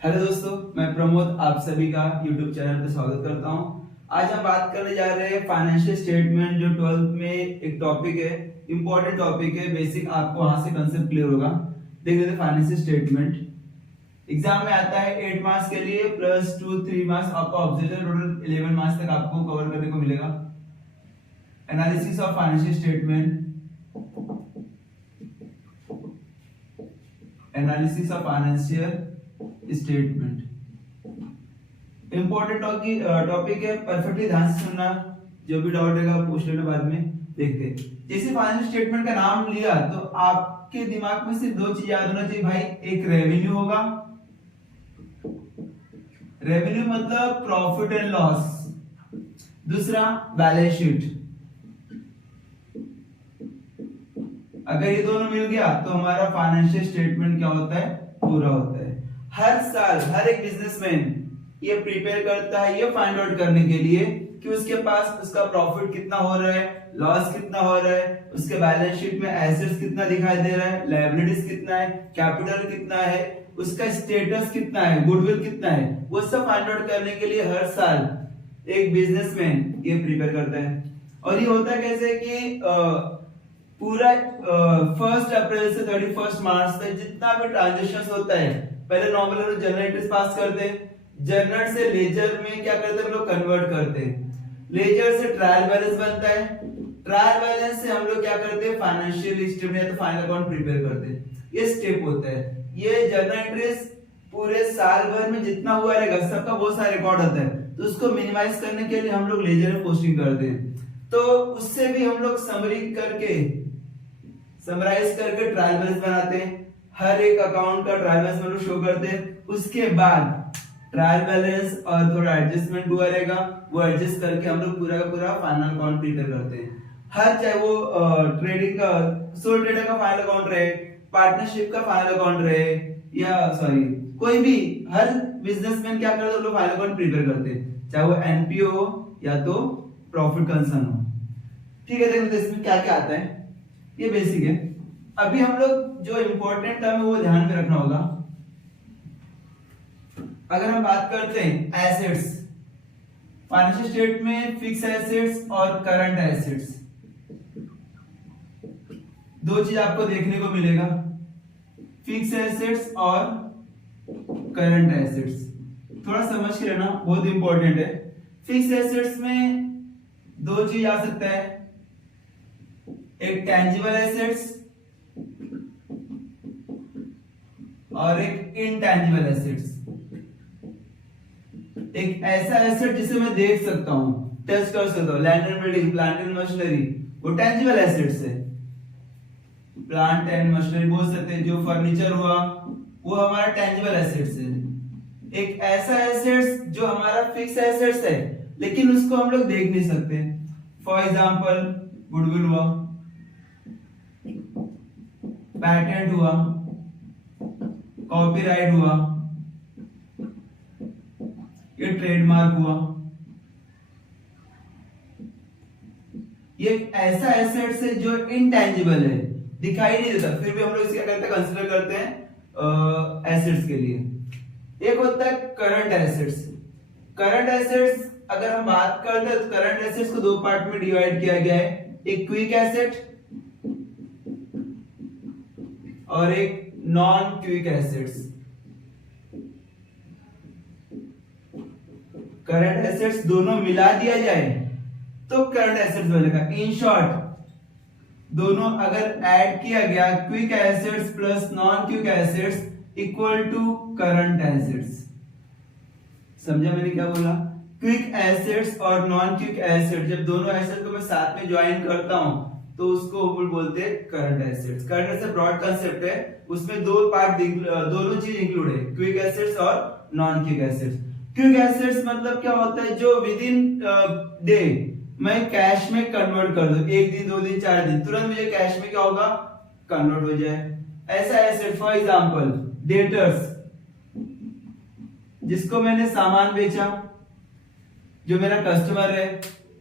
Hello दोस्तों, मैं प्रमोद आप सभी का यूट्यूब चैनल पे स्वागत करता हूं। आज हम बात करने जा रहे हैं फाइनेंशियल स्टेटमेंट, जो 12th में एक टॉपिक है, इंपॉर्टेंट टॉपिक है। बेसिक आपको वहां से कंसेप्ट क्लियर होगा। देख लेते हैं फाइनेंशियल स्टेटमेंट। एग्जाम में आता है 8 मार्क्स के लिए प्लस 3 मार्क्स आपका ऑब्जर्वेशन, टोटल 11 मार्क्स तक आपको कवर करने को मिलेगा। Analysis of financial statement, analysis of financial statement important topic है। परफेक्टली ध्यान से सुनना, जो भी डाउट रहेगा पूछ लेना बाद में। देखते हैं, जैसे फाइनेंशियल स्टेटमेंट का नाम लिया तो आपके दिमाग में सिर्फ दो चीज याद होना चाहिए भाई। एक रेवेन्यू होगा, रेवेन्यू मतलब प्रॉफिट एंड लॉस। दूसरा बैलेंस शीट। अगर ये दोनों मिल गया तो हमारा फाइनेंशियल स्टेटमेंट क्या होता है, पूरा होता है। हर साल हर एक बिजनेसमैन ये प्रिपेयर करता है, ये फाइंड आउट करने के लिए कि उसके पास उसका प्रॉफिट कितना हो रहा है, लॉस कितना हो रहा है, उसके बैलेंस शीट में एसेट्स कितना दिखाई दे रहा है, लायबिलिटीज कितना है, कैपिटल कितना है, उसका स्टेटस कितना है, गुडविल कितना है। वो सब फाइंड आउट करने के लिए हर साल एक बिजनेसमैन ये प्रिपेयर करता है। और ये होता है कैसे कि पूरा 1 अप्रैल से 31 मार्च तक जितना भी ट्रांजेक्शन होता है, पहले नॉर्मल हम जर्नल एंट्रीज पास करते हैं, जर्नल से लेजर में क्या करते हैं हम लोग, कन्वर्ट करते हैं। लेजर से ट्रायल बैलेंस बनता है, ट्रायल बैलेंस से हम लोग क्या करते हैं, फाइनेंशियल स्टेटमेंट या तो फाइनल अकाउंट प्रिपेयर करते हैं। ये स्टेप होता है। ये जर्नल एंट्रीज पूरे साल भर में जितना हुआ रहेगा सबका बहुत सारा रिकॉर्ड होता है, तो उसको मिनिमाइज करने के लिए हम लोग लेजर में पोस्टिंग करते हैं। तो उससे भी हम लोग समराइज करके ट्रायल बैलेंस बनाते हैं। हर एक अकाउंट का ट्रायल बैलेंस हम लोग शो करते हैं। उसके बाद ट्रायल बैलेंस और थोड़ा एडजस्टमेंट हुआ रहेगा, वो एडजस्ट करके हम लोग पूरा का पूरा फाइनल अकाउंट प्रिपेयर करते हैं। हर चाहे वो ट्रेडिंग का, सोल ट्रेडर का फाइनल अकाउंट रहे, पार्टनरशिप का फाइनल अकाउंट रहे, या सॉरी कोई भी, हर बिजनेसमैन क्या करते हैं, लोग फाइनल अकाउंट प्रिपेयर करते हैं, चाहे वो एनपीओ हो या तो प्रॉफिट कंसर्न हो। ठीक है, देखो इसमें क्या क्या आता है, ये बेसिक है। अभी हम लोग जो इंपॉर्टेंट टर्म है वो ध्यान में रखना होगा। अगर हम बात करते हैं एसेट्स, फाइनेंशियल स्टेट में फिक्स एसेट्स और करंट एसेट्स, दो चीज आपको देखने को मिलेगा, फिक्स एसेट्स और करंट एसेट्स। थोड़ा समझ के रहना, बहुत इंपॉर्टेंट है। फिक्स एसेट्स में दो चीज आ सकता है, एक टेंजिबल एसेट्स और एक इनटेंजिबल एसेट्स। एक ऐसा एसेट जिसे मैं देख सकता हूं, टच कर सकता हूं, land and building, plant and machinery, वो टेंजिबल एसेट्स है। प्लांट एंड मशीनरी बोल सकते हैं, जो फर्नीचर हुआ वो हमारा टेंजिबल एसेट्स है। एक ऐसा एसेट्स जो हमारा फिक्स एसेट्स है लेकिन उसको हम लोग देख नहीं सकते। फॉर एग्जांपल गुडविल हुआ, पैटेंट हुआ, कॉपीराइट हुआ, ये ट्रेडमार्क हुआ। ये ऐसा एसेट्स है जो इनटेंजिबल है, दिखाई नहीं देता, फिर भी हम लोग इसका करते कंसीडर करते हैं एसेट्स के लिए। एक होता है करंट एसेट्स। करंट एसेट्स अगर हम बात करते हैं तो करंट एसेट्स को दो पार्ट में डिवाइड किया गया है, एक क्विक एसेट और एक non quick assets. Current assets दोनों मिला दिया जाए तो करंट एसेट्स बनेगा। इन शॉर्ट, दोनों अगर ऐड किया गया, quick assets plus non quick assets equal to current assets. समझा मैंने क्या बोला? क्विक एसेट्स और नॉन क्विक एसेट्स, जब दोनों एसेट्स को मैं साथ में ज्वाइन करता हूं तो उसको बोलते हैं current assets. Current asset broad concept है, उसमें दो पार्ट, दोनों चीज इंक्लूड है, क्विक एसेट्स और non quick assets. Quick assets मतलब क्या होता है, जो विद इन डे मैं कैश में कन्वर्ट कर दूं, 1 दिन 2 दिन 4 दिन, तुरंत मुझे कैश में क्या होगा, कन्वर्ट हो जाए। ऐसा एसेट फॉर एग्जांपल डेटर्स, जिसको मैंने सामान बेचा, जो मेरा कस्टमर है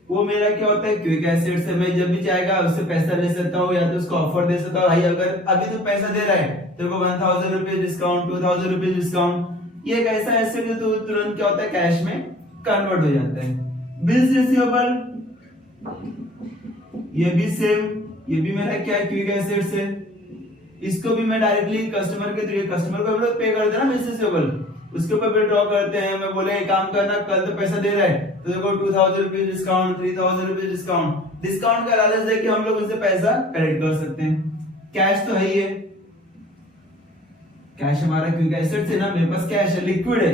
वो मेरा क्या होता है, क्विक एसेट्स है। मैं जब भी चाहेगा उससे पैसा ले सकता हूँ या तो उसको ऑफर दे सकता हूँ, भाई अगर अभी तो पैसा दे रहा है तेरे को 1000 रुपीज डिस्काउंट, 2000 रुपीज डिस्काउंट, ये एक ऐसा एसेट जो तो तुरंत क्या होता है कैश में कन्वर्ट हो जाता है। बिल्स रिसीवेबल, ये भी सेम, ये भी मेरा क्या है क्विक एसेट्स है। इसको भी मैं डायरेक्टली कस्टमर के थ्रू, कस्टमर को हम लोग पे करते हैं ना बिल्स रिसीवेबल, उसके ऊपर विड्रॉ करते हैं। मैं बोले एक काम करना, कल तो पैसा दे रहा है तो देखो 2000 rupees discount, 3000 rupees discount, discount का लालच देके हम लोग उनसे पैसा कलेक्ट कर सकते हैं। कैश तो है ही है, कैश हमारा क्विक एसेट्स है ना, मेरे पास कैश है, लिक्विड है।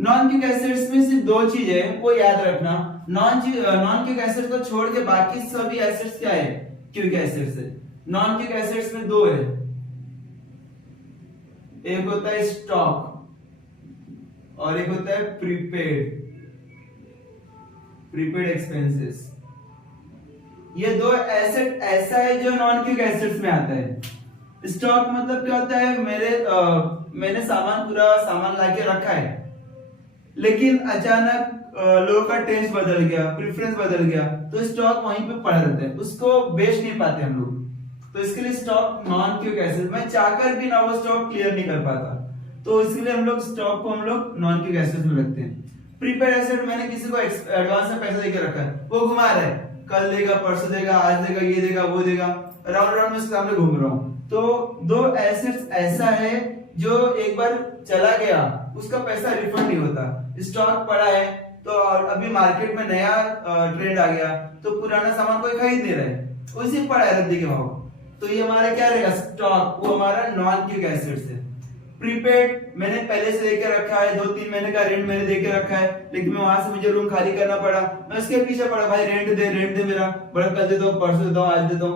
नॉन क्विक एसेट्स में सिर्फ दो चीज है, वो याद रखना। नॉन क्विक एसेट्स को छोड़ के बाकी सभी एसेट्स क्या है, क्विक एसेट्स है। नॉन क्विक एसेट्स में दो है, एक होता है स्टॉक और एक होता है प्रीपेड एक्सपेंसेस। ये दो एसेट ऐसा है जो नॉन क्विक एसेट्स में आता है। स्टॉक मतलब क्या होता है, मैंने पूरा सामान लाके रखा है, लेकिन अचानक लोगों का टेस्ट बदल गया, प्रेफरेंस बदल गया, तो स्टॉक वहीं पे पड़ा रहता है, उसको बेच नहीं पाते हम लोग। तो इसके लिए स्टॉक नॉन क्विक एसेट, मैं चाहकर भी ना वो स्टॉक क्लियर नहीं कर पाता, तो इसलिए हम लोग स्टॉक को हम लोग नॉन क्विक एसेट में रखते हैं। प्रीपेड एसेट, मैंने किसी को एडवांस में पैसा देके रखा है, वो घुमा रहा है, कल देगा, परसों देगा, आज देगा, ये देगा, वो देगा, राउंड में सामने घूम रहा हूं। तो दो एसेट्स ऐसा है जो एक बार चला गया उसका पैसा रिफंड नहीं होता। स्टॉक पड़ा है तो अभी मार्केट में नया ट्रेंड आ गया तो पुराना सामान कोई खरीद नहीं रहा है, उसी पड़ा है रद्दी के भाव, तो ये हमारा क्या रहेगा स्टॉक, वो हमारा नॉन क्विक एसेट्स है। प्रीपेड मैंने पहले से लेकर रखा है, 2-3 महीने का रेंट मैंने देके रखा है, लेकिन मैं वहां से मुझे रूम खाली करना पड़ा, मैं उसके पीछे पड़ा, भाई रेंट दे मेरा, बड़ा कल दे दो, परसों दे दो, आज दे दो,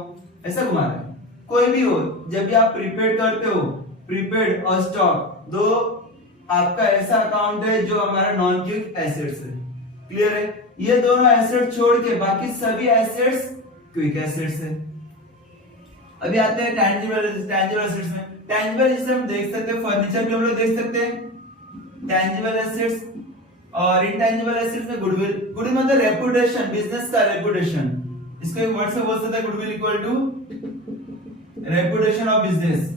ऐसा घुमा रहा है। कोई भी हो, जब भी आप प्रीपेड करते हो, प्रीपेड और स्टॉक दो आपका ऐसा अकाउंट है जो हमारा नॉन क्विक एसेट्स है। क्लियर है? ये दोनों एसेट छोड़ के बाकी सभी एसेट्स क्विक एसेट्स है। अभी आते हैं टैंजिबल एसेट्स में। टैंजिबल जिसे हम देख सकते हैं, फर्नीचर भी हम लोग देख सकते हैं, टैंजिबल एसेट्स। और इंटैंजिबल एसेट्स में गुडविल मतलब रेपुटेशन, बिजनेस का रेपुटेशन, इसको एक वर्ड से बोल सकते हैं, goodwill equal to reputation of business,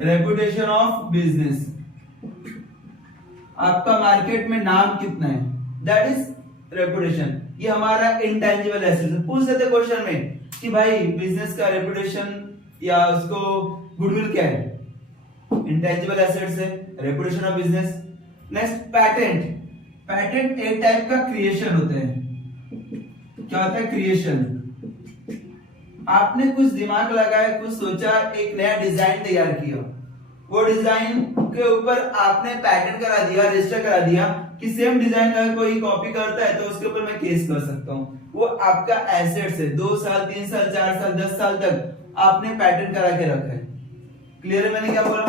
reputation of business. आपका मार्केट में नाम कितना है, दैट इज रेपुटेशन। ये हमारा इंटैंजिबल एसेट। पूछ सकते क्वेश्चन में कि भाई बिजनेस का रेपुटेशन या उसको गुडविल क्या है, इंटैंजिबल एसेट्स है, reputation of business. Next patent. Patent एक टाइप का क्रिएशन होता है। क्या होता है क्रिएशन? आपने कुछ दिमाग लगाया, कुछ सोचा, एक नया डिजाइन तैयार किया, वो डिजाइन के ऊपर आपने पैटेंट करा दिया, रजिस्टर करा दिया कि सेम डिजाइन अगर कोई कॉपी करता है तो उसके ऊपर मैं केस कर सकता हूं। वो आपका एसेट्स है, 2 साल 3 साल 4 साल 10 साल तक आपने पैटेंट करा के रखा है। क्लियर है मैंने क्या बोला?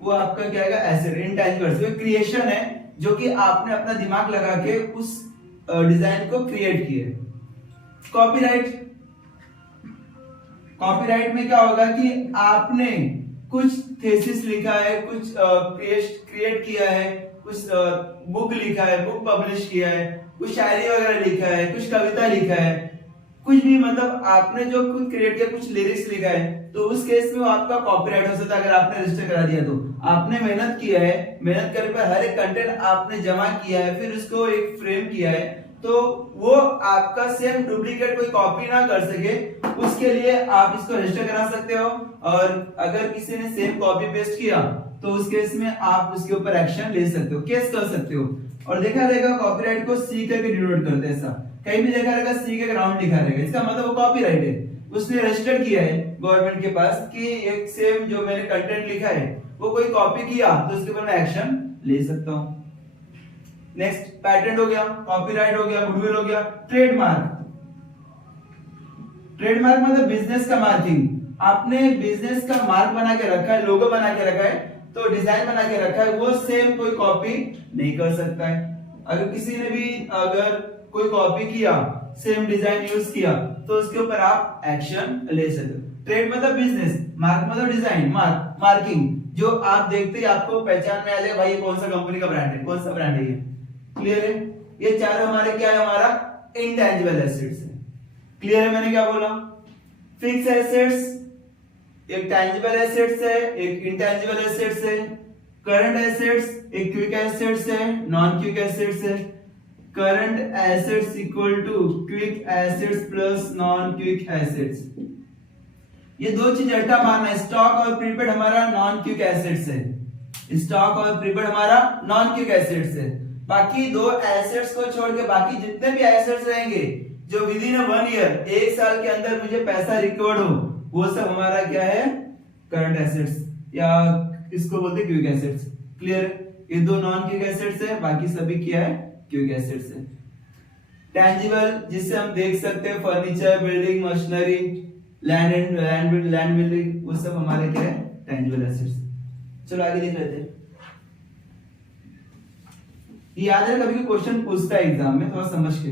वो आपका क्या है एसेट, इंटैंजिबल। वो क्रिएशन है जो कि आपने अपना दिमाग लगा के उस डिजाइन को क्रिएट किया। कॉपीराइट। कॉपीराइट में क्या होगा कि आपने कुछ थीसिस लिखा है, कुछ क्रिएट किया है, कुछ बुक लिखा है, बुक पब्लिश किया है, कुछ शायरी वगैरह लिखा है, कुछ कविता लिखा है, कुछ भी मतलब आपने जो कुछ क्रिएट किया, कुछ लिरिक्स लिखा है, तो उस केस में वो आपका कॉपीराइट हो सकता है। अगर आपने रजिस्टर करा दिया तो आपने मेहनत किया है, मेहनत करने पर हर एक कंटेंट आपने जमा किया है, फिर उसको एक फ्रेम किया है, तो वो आपका सेम डुप्लीकेट कोई कॉपी ना कर सके, उसके लिए आप इसको रजिस्टर करा सकते हो। और अगर किसी ने सेम कॉपी पेस्ट किया तो उस केस में आप उसके ऊपर एक्शन ले सकते हो, केस कर सकते हो। और देखा रहेगा कॉपीराइट को सी करके डिनोट करते हैं, ऐसा कहीं भी देखा रहेगा सी के ग्राउंड लिखा रहेगा, इसका मतलब वो कॉपीराइट है, उसने रजिस्टर किया है गवर्नमेंट के पास कि एक सेम जो मैंने कंटेंट लिखा है वो कोई कॉपी किया तो उसके ऊपर मैं एक्शन ले सकता हूं। नेक्स्ट पैटेंट हो गया, कॉपीराइट हो गया, गुडविल हो गया। ट्रेडमार्क। ट्रेडमार्क मतलब बिजनेस का मार्किंग। आपने बिजनेस का मार्क बना के रखा है, लोगो बना के रखा है, तो डिजाइन बना के रखा है, वो सेम कोई कॉपी नहीं कर सकता है। अगर किसी ने भी अगर कोई कॉपी किया, सेम डिजाइन यूज किया, तो उसके ऊपर आप एक्शन ले सकते हो। ट्रेड मतलब बिजनेस, मार्क मतलब डिजाइन, मार्किंग, जो आप देखते ही आपको पहचान में आ जाएगा भाई ये कौन सा कंपनी का ब्रांड है, कौन सा ब्रांड है ये। क्लियर है? ये चारों हमारे क्या है, हमारा इंटैंजिबल एसेट्स है। क्लियर है मैंने क्या बोला? फिक्स एसेट्स एक टैंजिबल एसेट्स है, एक इंटैंजिबल एसेट्स है। करंट एसेट्स एक क्विक एसेट्स है, नॉन क्विक एसेट्स है। Current assets equal to quick assets plus non quick assets. ये दो चीज अल्टा मारना है, स्टॉक और प्रीपेड हमारा नॉन क्विक एसेट्स है, स्टॉक और प्रीपेड हमारा नॉन क्विक एसेट्स है। बाकी दो एसेट्स को छोड़ के बाकी जितने भी एसेट्स रहेंगे जो विद इन 1 ईयर, 1 साल के अंदर मुझे पैसा रिकॉर्ड हो, वो सब हमारा क्या है, करंट एसेट्स या इसको बोलते हैं क्विक एसेट्स। क्लियर? ये दो नॉन क्विक एसेट्स है, बाकी सभी क्या है, क्विक एसेट्स है। टेंजिबल जिससे हम देख सकते हैं furniture, building, machinery, land building, वो सब हमारे क्या है, टेंजिबल एसेट्स। चलो आगे देख लेते हैं। याद है कभी क्वेश्चन पूछता है एग्जाम में, थोड़ा समझ के।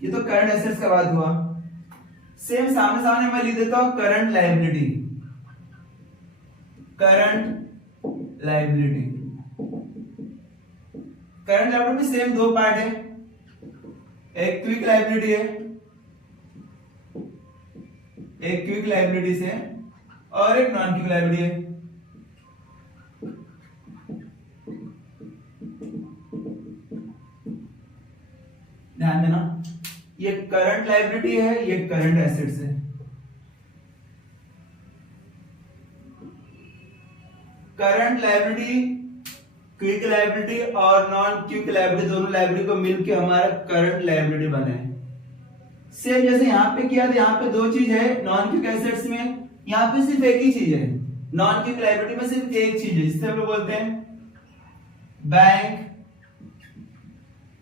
ये तो करंट एसेट्स का बात हुआ। सेम सामने सामने मैं लिख देता हूं current liability. Current liability, current liability में सेम दो पार्ट है, एक क्विक लायबिलिटी है, एक क्विक लायबिलिटी है और एक नॉन क्विक लायबिलिटी है। ध्यान देना, ये करंट लायबिलिटी है, ये करंट एसेट्स है। करंट लायबिलिटी, क्विक लायबिलिटी और नॉन क्विक लायबिलिटी, दोनों लायबिलिटी को मिलकर हमारा करंट लायबिलिटी बना है। सेम जैसे यहां पे किया था, यहां पे दो चीज है नॉन क्विक एसेट्स में, यहां पे सिर्फ एक ही चीज है। नॉन क्विक लायबिलिटी में सिर्फ एक चीज है, जिसे हम लोग बोलते हैं बैंक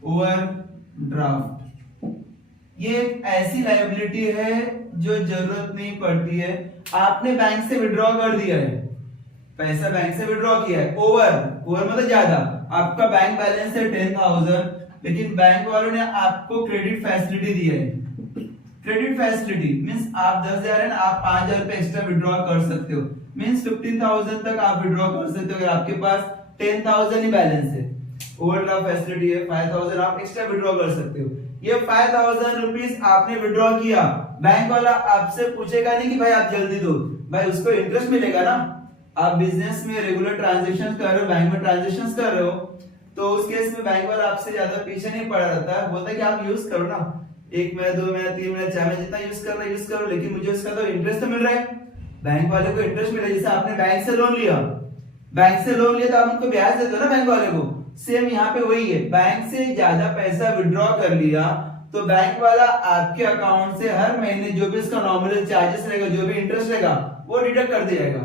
ओवरड्राफ्ट। ये एक ऐसी लायबिलिटी है जो जरूरत नहीं पड़ती है। आपने बैंक से विड्रॉ कर दिया है, पैसा बैंक से विड्रॉ किया है, ओवर मतलब ज्यादा, आपका बैंक बैलेंस है 10,000, लेकिन बैंक वालों ने आपको क्रेडिट फैसिलिटी दी है। क्रेडिट फैसिलिटी मींस आप 10,000 है ना, आप 5,000 रुपए एक्स्ट्रा विड्रॉ कर सकते हो, मींस 15,000 तक आप विड्रॉ कर सकते हो अगर आपके पास 10,000 ही बैलेंस है। ओवरड्राफ्ट फैसिलिटी है, 5,000 आप एक्स्ट्रा विड्रॉ कर सकते हो। ये 5,000 रुपीस आपने विड्रॉ किया, बैंक वाला आपसे पूछेगा नहीं कि भाई आप जल्दी दो, भाई उसको इंटरेस्ट मिलेगा ना। आप बिजनेस में रेगुलर ट्रांजैक्शन कर रहे हो, बैंक में ट्रांजैक्शन कर रहे हो, तो उस केस में बैंक वाला आपसे ज्यादा पीछे नहीं पड़ा रहता है, बोलता है कि आप यूज करो ना, 1 महीना 2 महीना 3 महीना 4 महीना जितना यूज करना यूज करो, लेकिन मुझे उसका तो इंटरेस्ट तो मिल रहा है। बैंक वाले को इंटरेस्ट मिल रहा है, जैसे आपने बैंक से लोन लिया, बैंक से लोन लिया तो आप उनको ब्याज देते हो ना बैंक वाले को, सेम यहाँ पे वही है। बैंक से ज्यादा पैसा विड्रॉ कर लिया तो बैंक वाला आपके अकाउंट से हर महीने जो भी उसका नॉमिनल चार्जेस रहेगा, जो भी इंटरेस्ट रहेगा, वो डिडक्ट कर दिया,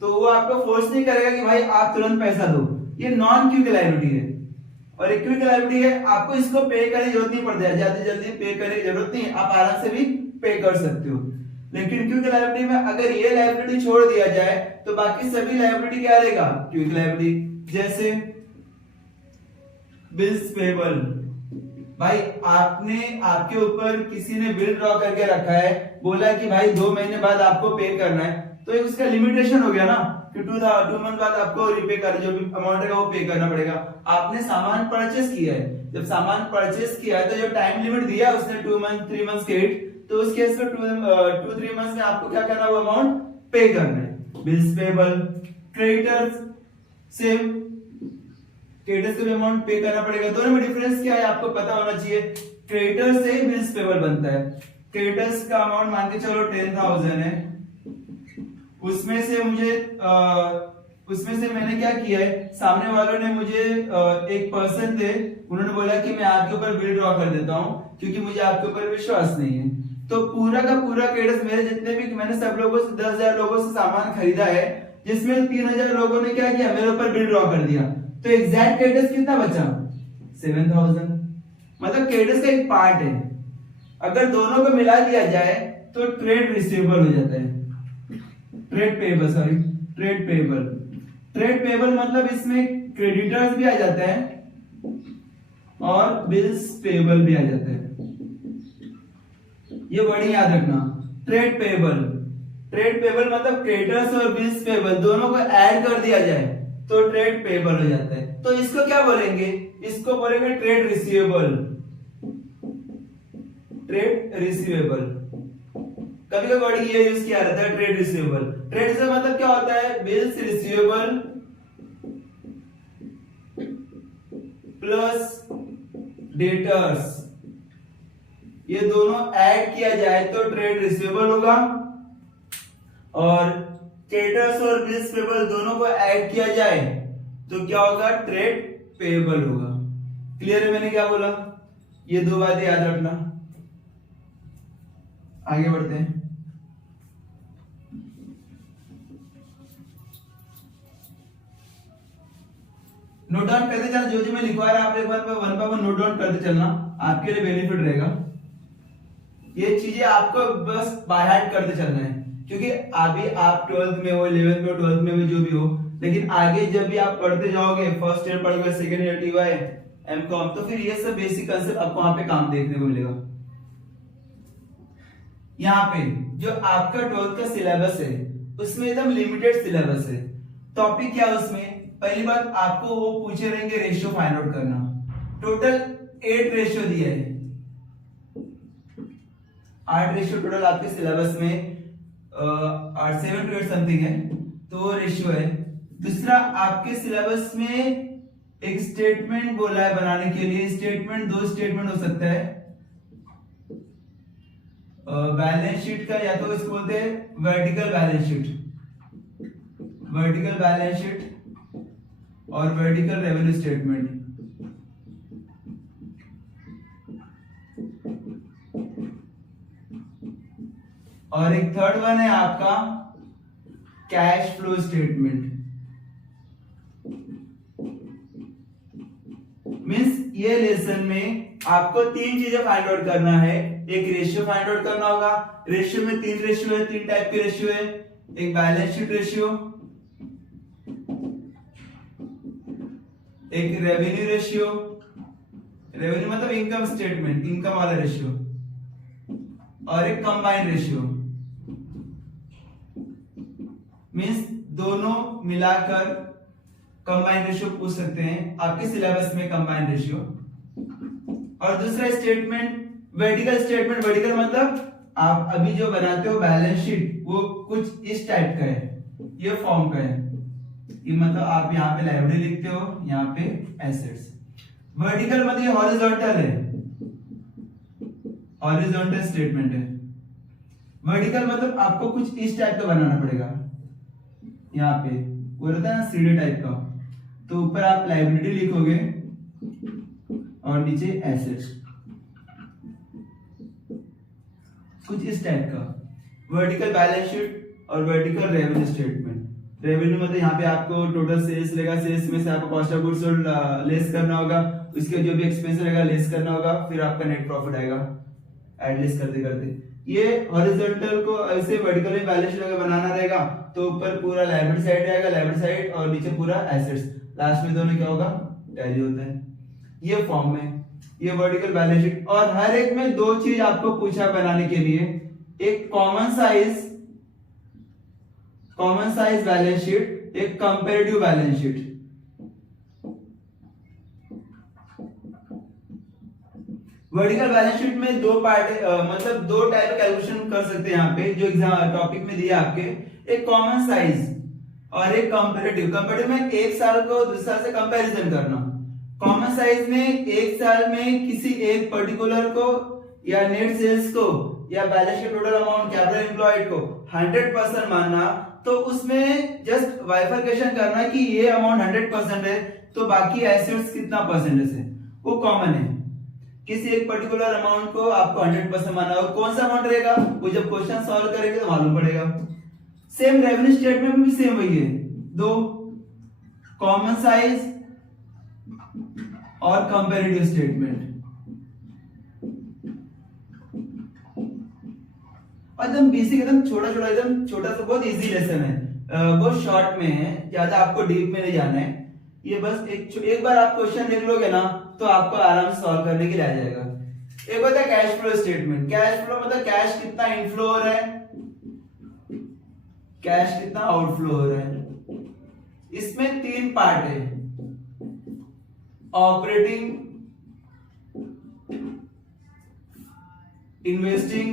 तो वो आपको फोर्स नहीं करेगा कि भाई आप तुरंत पैसा दो। ये नॉन क्विक लायबिलिटी है। और एक क्विक लायबिलिटी है, आपको इसको पे करने की जरूरत नहीं पड़ती है, जल्दी जल्दी पे करने की जरूरत नहीं, आप आराम से भी पे कर सकते हो। लेकिन क्विक लायबिलिटी में अगर ये लायबिलिटी छोड़ दिया जाए तो बाकी सभी लायबिलिटी क्या रहेगा, क्विक लायबिलिटी। जैसे बिल्स पेबल, भाई आपने, आपके ऊपर किसी ने बिल ड्रॉ करके रखा है, बोला कि भाई 2 महीने बाद आपको पे करना है, तो एक उसका लिमिटेशन हो गया ना कि 2 मंथ बाद आपको रीपे कर, जो भी अमाउंट है वो पे करना पड़ेगा। आपने सामान परचेस किया है, जब सामान परचेस किया है तो जो टाइम लिमिट दिया उसने 2 मंथ 3 मंथ के, तो उस केस में 2-3 मंथ्स में आपको क्या करना है, वो अमाउंट पे करना है। Bills payable, creditors same, creditors को भी अमाउंट पे करना पड़ेगा। दोनों में डिफरेंस क्या है आपको पता होना चाहिए। क्रेडिटर्स से बिल्स पेबल बनता है, क्रेडिटर्स का अमाउंट मान के चलो 10,000 है, उसमें से मुझे उसमें से मैंने क्या किया है, सामने वालों ने मुझे एक पर्सन थे, उन्होंने बोला कि मैं आपके ऊपर बिल ड्रॉ कर देता हूं क्योंकि मुझे आपके ऊपर विश्वास नहीं है। तो पूरा का पूरा क्रेडिट मेरे जितने भी, मैंने सब लोगों से 10,000 लोगों से सामान खरीदा है, जिसमें 3,000 लोगों ने क्या किया, मेरे ऊपर बिल ड्रॉ कर दिया, तो एग्जैक्ट क्रेडिट कितना बचा, 7,000। मतलब क्रेडिट का एक पार्ट है, अगर दोनों को मिला दिया जाए तो ट्रेड रिसीवेबल हो जाता है, trade payable, sorry trade payable. Trade payable मतलब इसमें क्रेडिटर्स भी आ जाता है और बिल्स पेएबल भी आ जाता है, ये वर्ड याद रखना। ट्रेड पेएबल, ट्रेड पेएबल मतलब क्रेडिटर्स और बिल्स पेएबल दोनों को ऐड कर दिया जाए तो ट्रेड पेबल हो जाता है। तो इसको क्या बोलेंगे, इसको बोलेंगे ट्रेड रिसीवेबल। ट्रेड रिसीवेबल, कभी कभी वर्ड ये यूज किया जाता है ट्रेड रिसीवेबल। ट्रेड से मतलब क्या होता है, बिल्स रिसीवेबल प्लस डेटर्स, ये दोनों ऐड किया जाए तो ट्रेड रिसीवेबल होगा, और क्रेडिटर्स और बिल्स पेबल दोनों को ऐड किया जाए तो क्या होगा, ट्रेड पेबल होगा। क्लियर है मैंने क्या बोला, ये दो बातें याद रखना। आगे बढ़ते हैं। नोट डाउन करते चलना, जो जो मैं लिखवा रहा हूं आप एक बार one by one note down करते चलना, आपके लिए बेनिफिट रहेगा। ये चीजें आपको बस बाय हार्ट करते चलना है, क्योंकि अभी आप 12th में हो, 11th में हो, 12th में हो, जो भी हो, लेकिन आगे जब भी आप पढ़ते जाओगे, फर्स्ट ईयर पढ़ोगे, सेकंड ईयर टीवाई एमकॉम, तो फिर ये सब बेसिक कांसेप्ट आपको वहां पे काम देखने को मिलेगा। यहाँ पे जो आपका 12th का सिलेबस है उसमें एकदम लिमिटेड सिलेबस है। टॉपिक क्या है उसमें, पहली बात आपको वो पूछे रहेंगे रेशियो फाइंड आउट करना। टोटल 8 रेशियो दिया है, 8 रेशियो टोटल आपके सिलेबस में 7 to 8 समथिंग है, तो वो रेशियो है। दूसरा आपके सिलेबस में एक स्टेटमेंट बोला है बनाने के लिए। स्टेटमेंट 2 स्टेटमेंट हो सकता है बैलेंस शीट का, या तो इसको बोलते हैं vertical balance sheet, vertical balance sheet और वर्टिकल रेवेन्यू स्टेटमेंट। और एक थर्ड वन है आपका कैश फ्लो स्टेटमेंट। मींस ये लेसन में आपको 3 चीजें फाइंड आउट करना है। एक रेशियो फाइंड आउट करना होगा, रेशियो में 3 रेशियो है, 3 टाइप के रेशियो है। एक बैलेंस शीट रेशियो, एक रेवेन्यू रेशियो, रेवेन्यू मतलब इनकम स्टेटमेंट, इनकम वाला रेशियो, और एक कंबाइंड रेशियो। मींस दोनों मिलाकर कंबाइंड रेशियो पूछ सकते हैं आपके सिलेबस में, कंबाइंड रेशियो। और दूसरा स्टेटमेंट वर्टिकल स्टेटमेंट। वर्टिकल मतलब आप अभी जो बनाते हो बैलेंस शीट, वो कुछ इस टाइप का है, ये फॉर्म का है। ये मतलब आप यहाँ पे लाइब्रेरी लिखते हो, यहाँ पे एसेट्स। वर्टिकल मतलब ये हॉरिजॉन्टल है, हॉरिजॉन्टल स्टेटमेंट है। वर्टिकल मतलब आपको कुछ इस टाइप का बनाना पड़ेगा, यहाँ पे वो रहता है ना सीढ़ी टाइप का, तो ऊपर आप लाइब्रेरी लिखोगे और नीचे एसेट्स, कुछ इस टाइप का। वर्टिकल बैलेंस शीट और वर्टिकल रेवेन्यू स्टेटमेंट। रेवेन्यू मतलब यहाँ पे आपको टोटल सेल्स रहेगा, सेल्स में से आपको cost of goods sold less करना होगा, उसके जो भी एक्सपेंस रहेगा लेस करना होगा, फिर आपका नेट प्रॉफिट आएगा ऐड लेस करते करते। ये हॉरिजॉन्टल को ऐसे वर्टिकल में बैलेंस शीट अगर बनाना रहेगा तो ऊपर पूरा लायबिलिटी साइड आएगा, लायबिलिटी साइड, और नीचे पूरा एसेट्स, लास्ट में दोनों क्या होगा, टैली होता है। ये फॉर्म में ये वर्टिकल बैलेंस शीट। और हर एक में 2 चीज आपको पूछा बनाने के लिए, एक कॉमन साइज बैलेंस शीट, एक comparative balance sheet. Vertical balance sheet में 2 पार्ट मतलब 2 टाइप का कैलकुलेशन कर सकते हैं यहाँ पे, जो एग्जाम टॉपिक में दिया आपके। एक कॉमन साइज और एक कंपैरेटिव। कंपैरेटिव में एक साल को दूसरे साल से कंपैरिजन करना। कॉमन साइज में एक साल में किसी एक पर्टिकुलर को या नेट सेल्स को या balance sheet total amount capital employed को 100% मानना, तो उसमें जस्ट बाइफरकेशन करना कि ये अमाउंट 100% है तो बाकी एसेट्स कितना परसेंटेज है, वो कॉमन है। किसी एक पर्टिकुलर अमाउंट को आपको 100% मानना हो, कौन सा अमाउंट रहेगा वो जब क्वेश्चन सॉल्व करेंगे तो मालूम पड़ेगा। सेम रेवेन्यू स्टेटमेंट में भी सेम वही है, 2 कॉमन साइज और कंपैरेटिव स्टेटमेंट। एकदम बेसिक, एकदम छोटा सा बहुत इजी लेसन है, बहुत शॉर्ट में है, ज्यादा आपको डीप में नहीं जाना है। ये बस एक बार आप क्वेश्चन देख लोगे ना तो आपको आराम से सॉल्व करने के लिए आ जाएगा। एक होता है cash flow statement. Cash flow मतलब कैश कितना इनफ्लो हो रहा है, कैश कितना आउटफ्लो हो रहा है। इसमें 3 पार्ट है, ऑपरेटिंग, इन्वेस्टिंग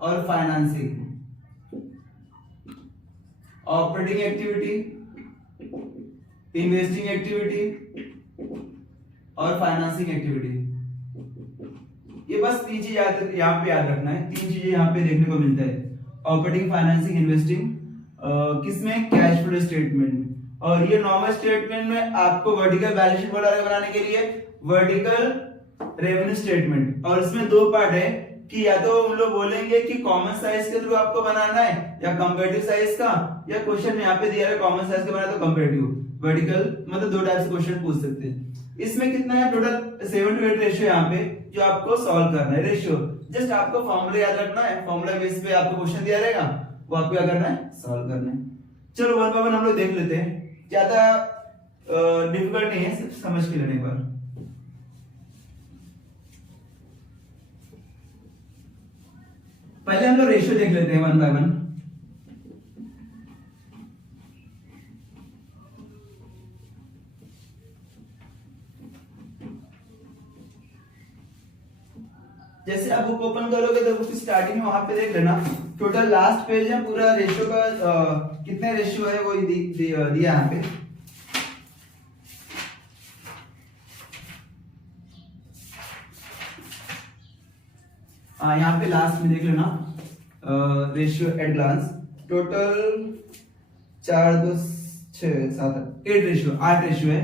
और financing. Operating activity, investing activity और फाइनेंसिंग एक्टिविटी। ये बस 3 चीज यहाँ पे याद रखना है। 3 चीजें यहाँ पे देखने को मिलता है, ऑपरेटिंग, फाइनेंसिंग, इन्वेस्टिंग। किसमें? कैश फ्लो स्टेटमेंट में। और ये नॉर्मल स्टेटमेंट में आपको वर्टिकल बैलेंस शीट बनाने के लिए वर्टिकल रेवेन्यू स्टेटमेंट, और इसमें 2 पार्ट है कि या तो हम लोग बोलेंगे कि कॉमन साइज के थ्रू आपको बनाना है या कंपैरेटिव साइज का, या क्वेश्चन में यहाँ पे दिया है कॉमन साइज का बनाना तो कंपैरेटिव। वर्टिकल मतलब 2 टाइप से क्वेश्चन पूछ सकते हैं। इसमें कितना है टोटल? 7 to 8 रेशियो यहाँ पे जो आपको सॉल्व करना है। रेशियो जस्ट आपको फॉर्मूला याद रखना है, फॉर्मूला बेस पे आपको क्वेश्चन दिया रहेगा, वो आपको क्या करना है? सॉल्व करना है। चलो 1 by 1 हम लोग देख लेते हैं, ज्यादा डिफिकल्ट नहीं है, सिर्फ समझ के लेने पर। पहले हम लोग रेशियो देख लेते हैं 1 by 1। जैसे आप बुक ओपन करोगे तो बुक स्टार्टिंग में वहां पे देख लेना, टोटल लास्ट पेज है पूरा रेशियो का कितने रेशियो है वो दिया यहाँ पे। यहाँ पे लास्ट में देख लेना ratio at glance, total 4 2 6 7 8 ratio, 8 ratio है।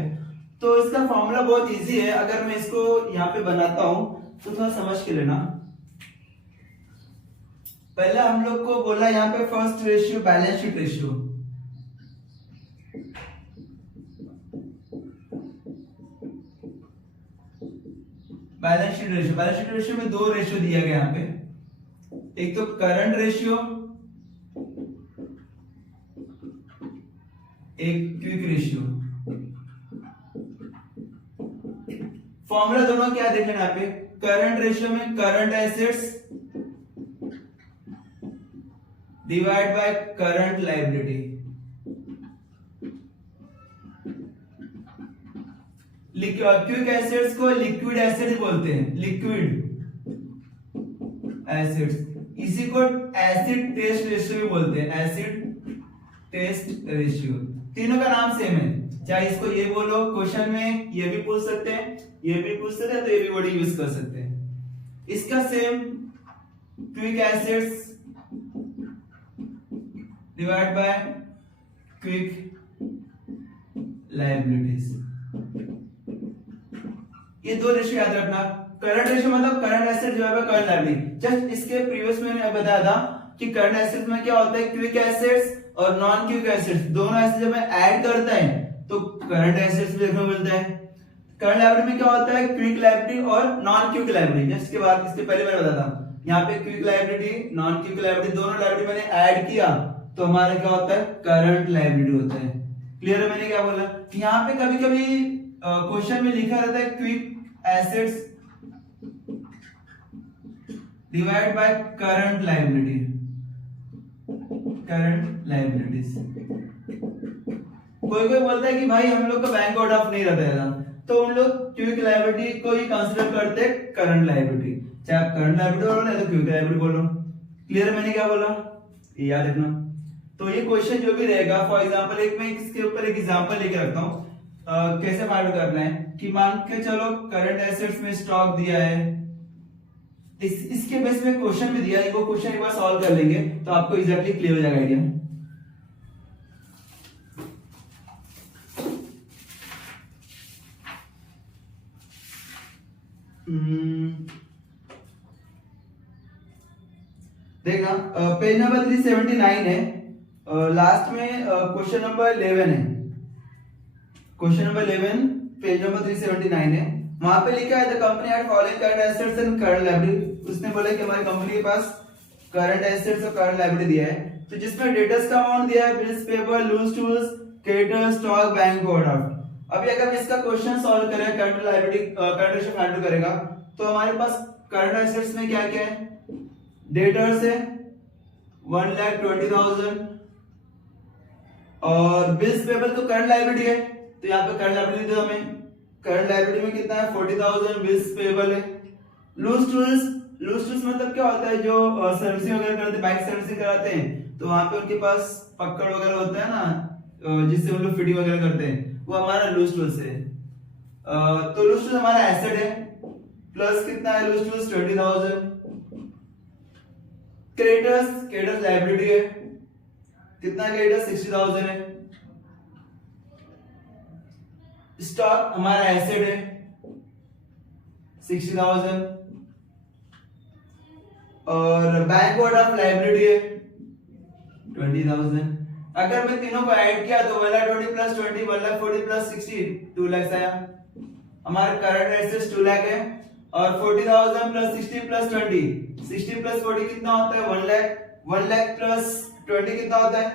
तो इसका फॉर्मूला बहुत इजी है, अगर मैं इसको यहाँ पे बनाता हूं तो थोड़ा समझ के लेना। पहले हम लोग को बोला यहाँ पे first ratio balance sheet ratio, balance sheet ratio में 2 रेशियो दिया गया यहाँ पे, एक तो करंट रेशियो, एक क्विक रेशियो। फॉर्मूला दोनों क्या देख लेना यहाँ पे, करंट रेशियो में current assets divide by current liability, quick assets को लिक्विड एसेट्स बोलते हैं, लिक्विड एसिड्स, इसी को एसिड टेस्ट रेशियो भी बोलते हैं, एसिड टेस्ट रेशियो। तीनों का नाम सेम है, चाहे इसको ये बोलो, क्वेश्चन में ये भी पूछ सकते हैं, ये भी पूछ सकते हैं, तो ये भी वर्ड यूज कर सकते हैं। इसका same quick acids divide by quick liabilities. ये 2 रेशियो याद रखना। करंट रेशियो मतलब current asset divide by current liability. Just इसके प्रीवियस में मैंने बताया था कि करंट एसेट्स में क्या होता है, क्विक एसेट्स और नॉन क्विक एसेट्स, दोनों एसेट्स जब मैं ऐड करता है तो करंट एसेट्स देखने को मिलता है। करंट लायबिलिटी में क्या होता है, क्विक लायबिलिटी और नॉन क्विक लायबिलिटी। जस्ट इसके बाद इसके पहले मैंने बताया था, यहाँ पे quick liability non quick liability दोनों लायबिलिटी मैंने ऐड किया तो हमारा क्या होता है, करंट लायबिलिटी होता है। क्लियर है मैंने क्या बोला? यहाँ पे कभी कभी क्वेश्चन में लिखा रहता है quick assets divide by current liability, current liabilities. कोई बोलता है कि भाई हम लोग का बैंक आउट ऑफ नहीं रहता है, तो उन लोग क्विक लायबिलिटी को ही कंसीडर करते हैं करंट लायबिलिटी, चाहे आप करंट लायबिलिटी बोलो या तो क्विक लायबिलिटी बोलो। क्लियर है मैंने क्या बोला? ये याद रखना। तो ये क्वेश्चन जो भी रहेगा, फॉर एग्जांपल एक मैं इसके ऊपर एक एग्जांपल लेके रखता हूँ, कैसे फाइंड आउट करना है कि मान के चलो करंट एसेट्स में स्टॉक दिया है, इसके बेस में क्वेश्चन भी दिया है, वो क्वेश्चन एक बार सॉल्व कर लेंगे तो आपको एग्जैक्टली क्लियर हो जाएगा आइडिया। देखना पेज नंबर 379 है, लास्ट में क्वेश्चन नंबर 11 है, क्वेश्चन नंबर 11 पेज नंबर 379 है। वहां पे लिखा है the company had following current assets and current liability. उसने बोला कि हमारी कंपनी के पास करंट एसेट्स और करंट लायबिलिटी दिया है, तो जिसमें डेटर्स का अमाउंट दिया है, bills payable, loose tools, creditor, stock, bank overdraft. अभी अगर हम इसका क्वेश्चन सॉल्व करें, current liability current ratio find out करेगा, तो हमारे पास करंट एसेट्स में क्या क्या है, डेटर्स है 1,20,000, और बिल्स पेबल तो करंट लायबिलिटी है, तो यहाँ पे करंट लायबिलिटी दो हमें। करंट लायबिलिटी में कितना है 40,000 बिल्स पेबल है। लूज टूल्स मतलब क्या होता है, जो सर्विसिंग वगैरह करते हैं, बाइक सर्विसिंग कराते हैं, तो वहां पे उनके पास पकड़ वगैरह होता है ना, जिससे उन लोग फिटिंग वगैरह करते हैं, वो हमारा लूज टूल्स है। तो लूज टूल्स हमारा एसेट है, प्लस कितना है लूज टूल्स 20,000। क्रेडिटर्स लायबिलिटी है, कितना क्रेडिटर्स 60,000 है। स्टॉक हमारा एसेट है 60,000, और बैंक ऑफ लायबिलिटी है 20,000। अगर मैं तीनों को ऐड किया तो 1,20,000 प्लस 20 1,40,000 प्लस 60 2 लाख आया। हमारा करंट एसेट्स 2 लाख है, और 40,000 प्लस 60 प्लस 20, 60 प्लस 40 कितना होता है 1 लाख, 1 लाख प्लस 20 कितना होता है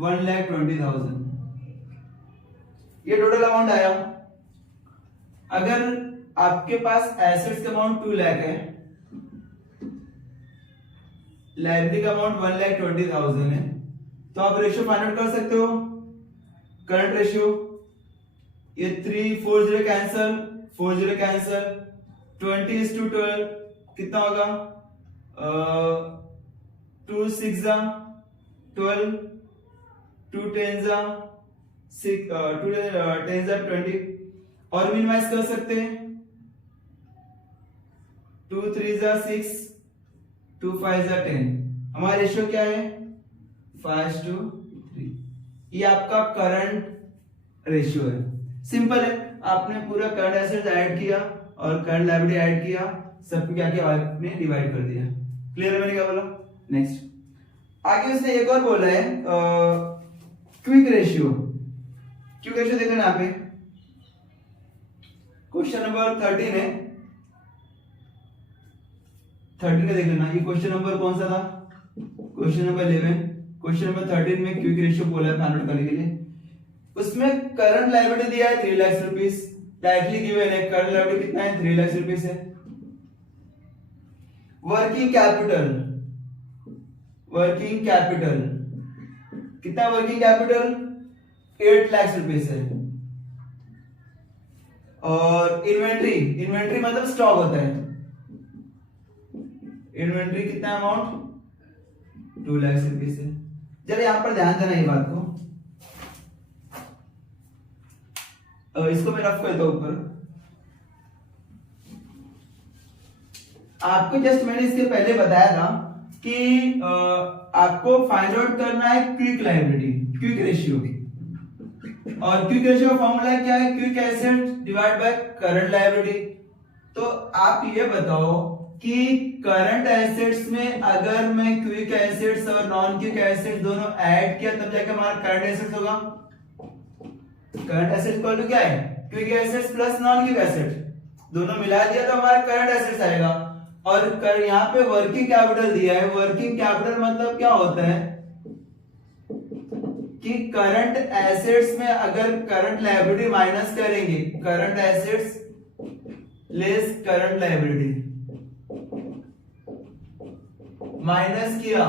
1,20,000। ये टोटल अमाउंट आया। अगर आपके पास एसेट्स का अमाउंट 2 लाख है, लायबिलिटी का अमाउंट 1,20,000 है, तो आप रेशियो फाइंड आउट कर सकते हो। करंट रेशियो, ये 3 4 0 कैंसल, 4 0 कैंसल, 20:12 कितना होगा 2 6 12, 2 10 6 2 10 20, और मिनिमाइज कर सकते हैं। 2 3 6 2 5 10। हमारा रेशियो क्या है 5:3। ये आपका करंट रेशियो है। सिंपल है, आपने पूरा करंट एसेट्स ऐड किया और करंट लायबिलिटी ऐड किया, सबको क्या किया आपने डिवाइड कर दिया। क्लियर है मैंने क्या बोला। नेक्स्ट आगे उसने एक और बोला है क्विक रेशियो। क्विक रेशियो देख लेना यहाँ पे, क्वेश्चन नंबर 13 है, 13 का देख लेना। ये क्वेश्चन नंबर कौन सा था, क्वेश्चन नंबर 11। क्वेश्चन नंबर 13 में क्विक रेशियो बोला है फाइंड आउट करने के लिए। उसमें करंट लायबिलिटी दिया है 3 लाख रुपीस, डायरेक्टली गिवन है। करंट लायबिलिटी कितना है 3 लाख रुपीस है। वर्किंग कैपिटल कितना, वर्किंग कैपिटल 8 लाख रुपीस है। और इन्वेंट्री मतलब स्टॉक होता है, इन्वेंट्री कितना अमाउंट 2 लाख रुपीस है। जरा यहां पर ध्यान देना ये बात को, इसको मैं रफ करता हूं ऊपर। आपको जस्ट मैंने इसके पहले बताया था कि आपको फाइंड आउट करना है क्विक लायबिलिटी, क्विक रेशियो। और क्विक रेशियो का फॉर्मूला क्या है, quick asset divide by current liability. तो आप ये बताओ कि करंट एसेट्स में अगर मैं क्विक एसेट्स और नॉन क्विक एसेट्स दोनों ऐड किया तब जाके हमारा करंट एसेट्स होगा। करंट एसेट इक्वल टू क्या है, quick assets plus non quick asset, दोनों मिला दिया तो हमारा करंट एसेट्स आएगा। और यहाँ पे वर्किंग कैपिटल दिया है। वर्किंग कैपिटल मतलब क्या होता है कि करंट एसेट्स में अगर करंट लायबिलिटी माइनस करेंगे, current assets less current liability minus किया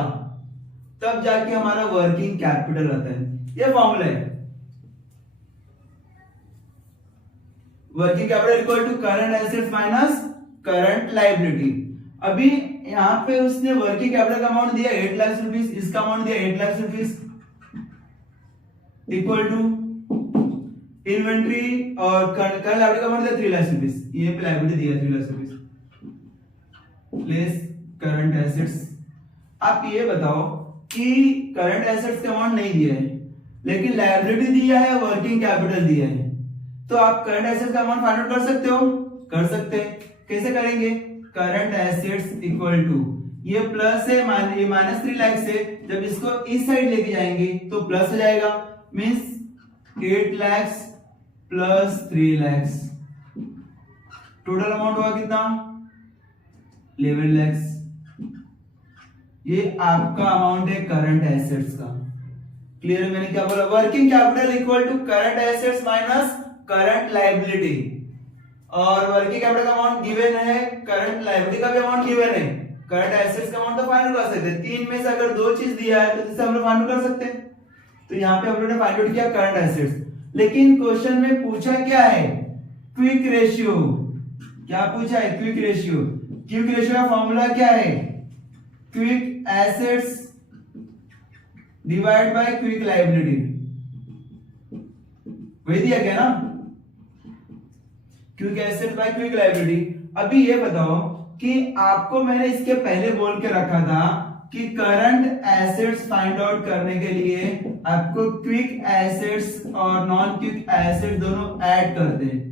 तब जाके हमारा वर्किंग कैपिटल आता है। ये फॉर्मूला है, working capital equal to current assets minus current liability. अभी यहां पे उसने वर्किंग कैपिटल का अमाउंट दिया 8 लाख रुपीस, इसका अमाउंट दिया 8 lakh rupees, equal to inventory और करंट लायबिलिटी का अमाउंट दिया 3 लाख रुपीस, ये पे लायबिलिटी दिया 3 lakh rupees less current assets. आप ये बताओ कि करंट एसेट्स का अमाउंट नहीं दिया है लेकिन लायबिलिटी दिया है, वर्किंग कैपिटल दिया है, तो आप करंट एसेट्स का अमाउंट फाइंड आउट कर सकते हो। कर सकते हैं, कैसे करेंगे, करंट एसेट्स इक्वल टू ये प्लस है, ये माइनस 3 लाख से, जब इसको इस साइड लेके जाएंगे तो प्लस हो जाएगा, means 8 lakh plus 3 lakh, total amount हुआ कितना 11 लाख। ये आपका अमाउंट है करंट एसेट्स का। क्लियर है मैंने क्या बोला, working capital equal to current assets minus current liability. और वर्किंग कैपिटल का अमाउंट गिवन है, करंट लायबिलिटी का भी अमाउंट गिवन है, करंट एसेट्स का अमाउंट तो फाइंड कर सकते हैं। तीन में से अगर दो चीज दिया है तो जिससे हम लोग फाइंड कर सकते हैं। तो यहाँ पे हम लोगों ने फाइंड आउट किया करंट एसेट्स, लेकिन क्वेश्चन में पूछा क्या है, क्विक रेशियो। क्या पूछा है, क्विक रेशियो। क्विक रेशियो का फॉर्मूला क्या है, quick assets divide by quick liability, वही दिया गया ना, quick asset by quick liability. अभी ये बताओ कि आपको मैंने इसके पहले बोल के रखा था कि करंट एसेट्स फाइंड आउट करने के लिए आपको क्विक एसेट्स और नॉन क्विक एसेट्स दोनों ऐड कर दे।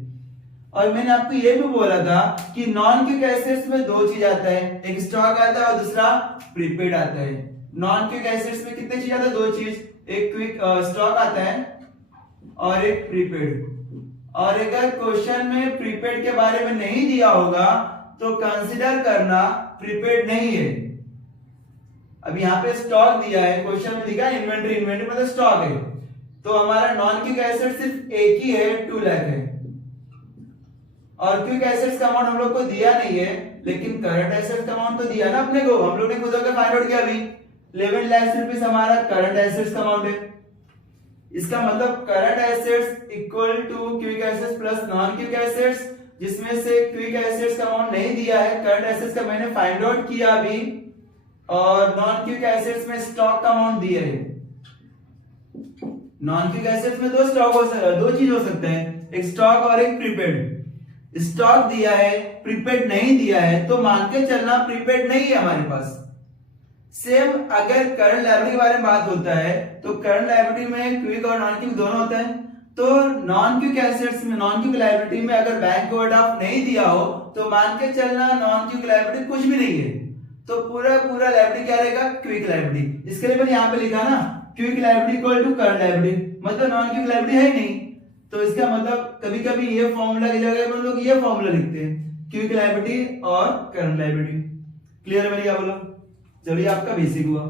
और मैंने आपको ये भी बोला था कि नॉन क्विक एसेट्स में दो चीज आता है, एक स्टॉक आता है और दूसरा प्रीपेड आता है। नॉन क्विक एसेट्स में कितने चीज आता है, दो चीज, एक क्विक स्टॉक आता है और एक प्रीपेड। और अगर क्वेश्चन में प्रीपेड के बारे में नहीं दिया होगा तो कंसीडर करना प्रीपेड नहीं है। अब यहाँ पे स्टॉक दिया है, क्वेश्चन में दिखा इन्वेंटरी, इन्वेंटरी मतलब स्टॉक है, तो हमारा नॉन क्विक एसेट सिर्फ एक ही है, 2 लाख है। और क्विक एसेट्स का अमाउंट हम लोग को दिया नहीं है, लेकिन करंट एसेट्स का अमाउंट तो दिया ना अपने को, हम लोग ने खुद होकर फाइंड आउट किया अभी। 11 लाख रुपीस हमारा करंट एसेट्स का अमाउंट है। इसका मतलब current assets equal to quick assets plus non quick assets, जिसमें से क्विक एसेट्स का अमाउंट नहीं दिया है, करंट एसेट्स का मैंने फाइंड आउट किया अभी, और नॉन क्विक एसेट्स में स्टॉक का अमाउंट दिया है। नॉन क्विक एसेट्स में दो स्टॉक हो सकता है, दो चीज हो सकते हैं, एक स्टॉक और एक प्रीपेड। स्टॉक दिया है, प्रीपेड नहीं दिया है, तो मान के चलना प्रीपेड नहीं है हमारे पास। सेम अगर करंट लायबिलिटी के बारे में बात होता है तो करंट लायबिलिटी में क्विक और नॉन क्विक दोनों होते हैं। तो नॉन क्विक एसेट्स में, नॉन क्विक लायबिलिटी में अगर बैंक ओवरड्राफ्ट नहीं दिया हो तो मान के चलना नॉन क्विक लायबिलिटी कुछ भी नहीं है, तो पूरा पूरा लायबिलिटी क्या रहेगा, क्विक लायबिलिटी। इसके लिए मैंने यहाँ पे लिखा ना, quick liability equal to current liability, मतलब नॉन क्विक लायबिलिटी है ही नहीं। तो इसका मतलब कभी कभी ये फॉर्मूला की जगह हम लोग ये फॉर्मूला लिखते हैं, क्विक लायबिलिटी और करंट लायबिलिटी। क्लियर है मैंने क्या बोला? चलिए आपका बेसिक हुआ।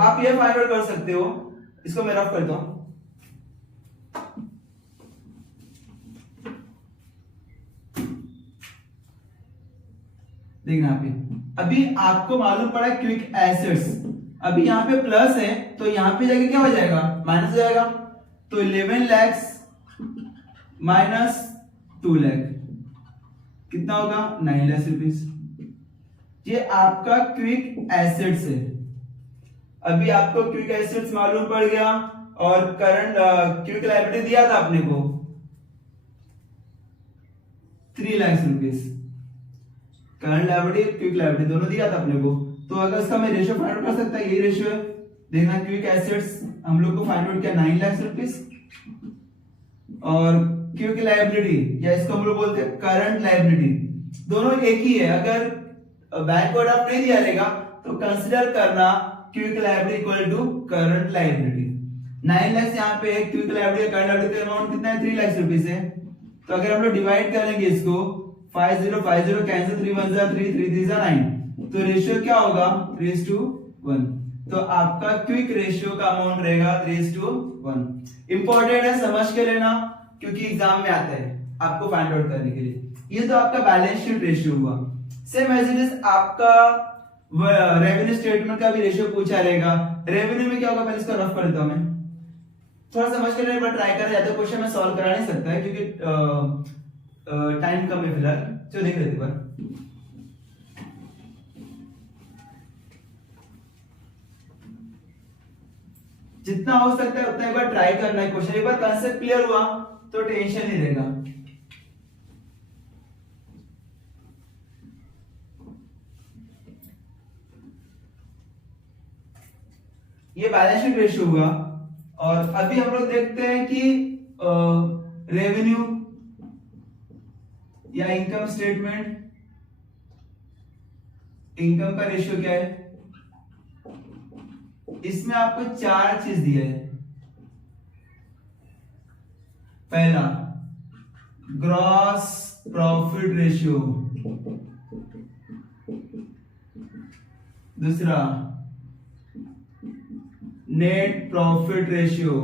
आप ये फाइंड आउट कर सकते हो, इसको मैं रफ करता हूं। देखना पे अभी आपको मालूम पड़ा क्विक एसेट्स, अभी यहाँ पे प्लस है तो यहाँ पे जाके क्या हो जाएगा, माइनस हो जाएगा। तो 11 लाख माइनस 2 लाख कितना होगा, 9 लाख रुपीस। ये आपका क्विक एसेट्स है। अभी आपको क्विक एसेट्स मालूम पड़ गया और करंट क्विक लायबिलिटी दिया था अपने को 3 lakh rupees. Current liability quick liability दोनों दिया था अपने को। तो अगर इसका मैं रेशियो फाइंड आउट कर सकता है, ये रेशियो है। देखना क्विक एसेट्स हम लोग को फाइंड आउट किया 9 लाख रुपीस, और क्विक लायबिलिटी या इसको हम लोग बोलते हैं करंट लायबिलिटी, दोनों एक ही है। अगर बैंक ओवरड्राफ्ट नहीं दिया रहेगा तो कंसीडर करना quick liability equal to current liability. 9 lakh यहाँ पे क्विक लायबिलिटी करंट लायबिलिटी का अमाउंट कितना है, 3 लाख रुपीस है। तो अगर हम लोग डिवाइड करेंगे इसको, 50 कैंसिल, 3 1 जा 3, 3 3 जा 9, तो रेशियो क्या होगा, 3:1। तो आपका क्विक रेशियो का अमाउंट रहेगा 3:1। इंपॉर्टेंट है, समझ के लेना, क्योंकि एग्जाम में आता है आपको फाइंड आउट करने के लिए। ये तो आपका बैलेंस शीट रेशियो हुआ। सेम एज इट इज आपका रेवेन्यू स्टेटमेंट का भी रेशियो पूछा रहेगा। रेवेन्यू में क्या होगा, पहले इसको रफ कर देता हूं मैं, थोड़ा समझ के लेने पर ट्राई करें, ज्यादा क्वेश्चन में सॉल्व करा नहीं सकता है क्योंकि टाइम कम है फिलहाल। चलो देख लेते हैं। जितना हो सकता है उतना एक बार ट्राई करना है क्वेश्चन, एक बार कंसेप्ट क्लियर हुआ तो टेंशन नहीं रहेगा। ये बैलेंस शीट रेशियो हुआ। और अभी हम लोग देखते हैं कि रेवेन्यू या इनकम स्टेटमेंट, इनकम का रेशियो क्या है। इसमें आपको 4 चीज दिया है। पहला ग्रॉस प्रॉफिट रेशियो, दूसरा नेट प्रॉफिट रेशियो,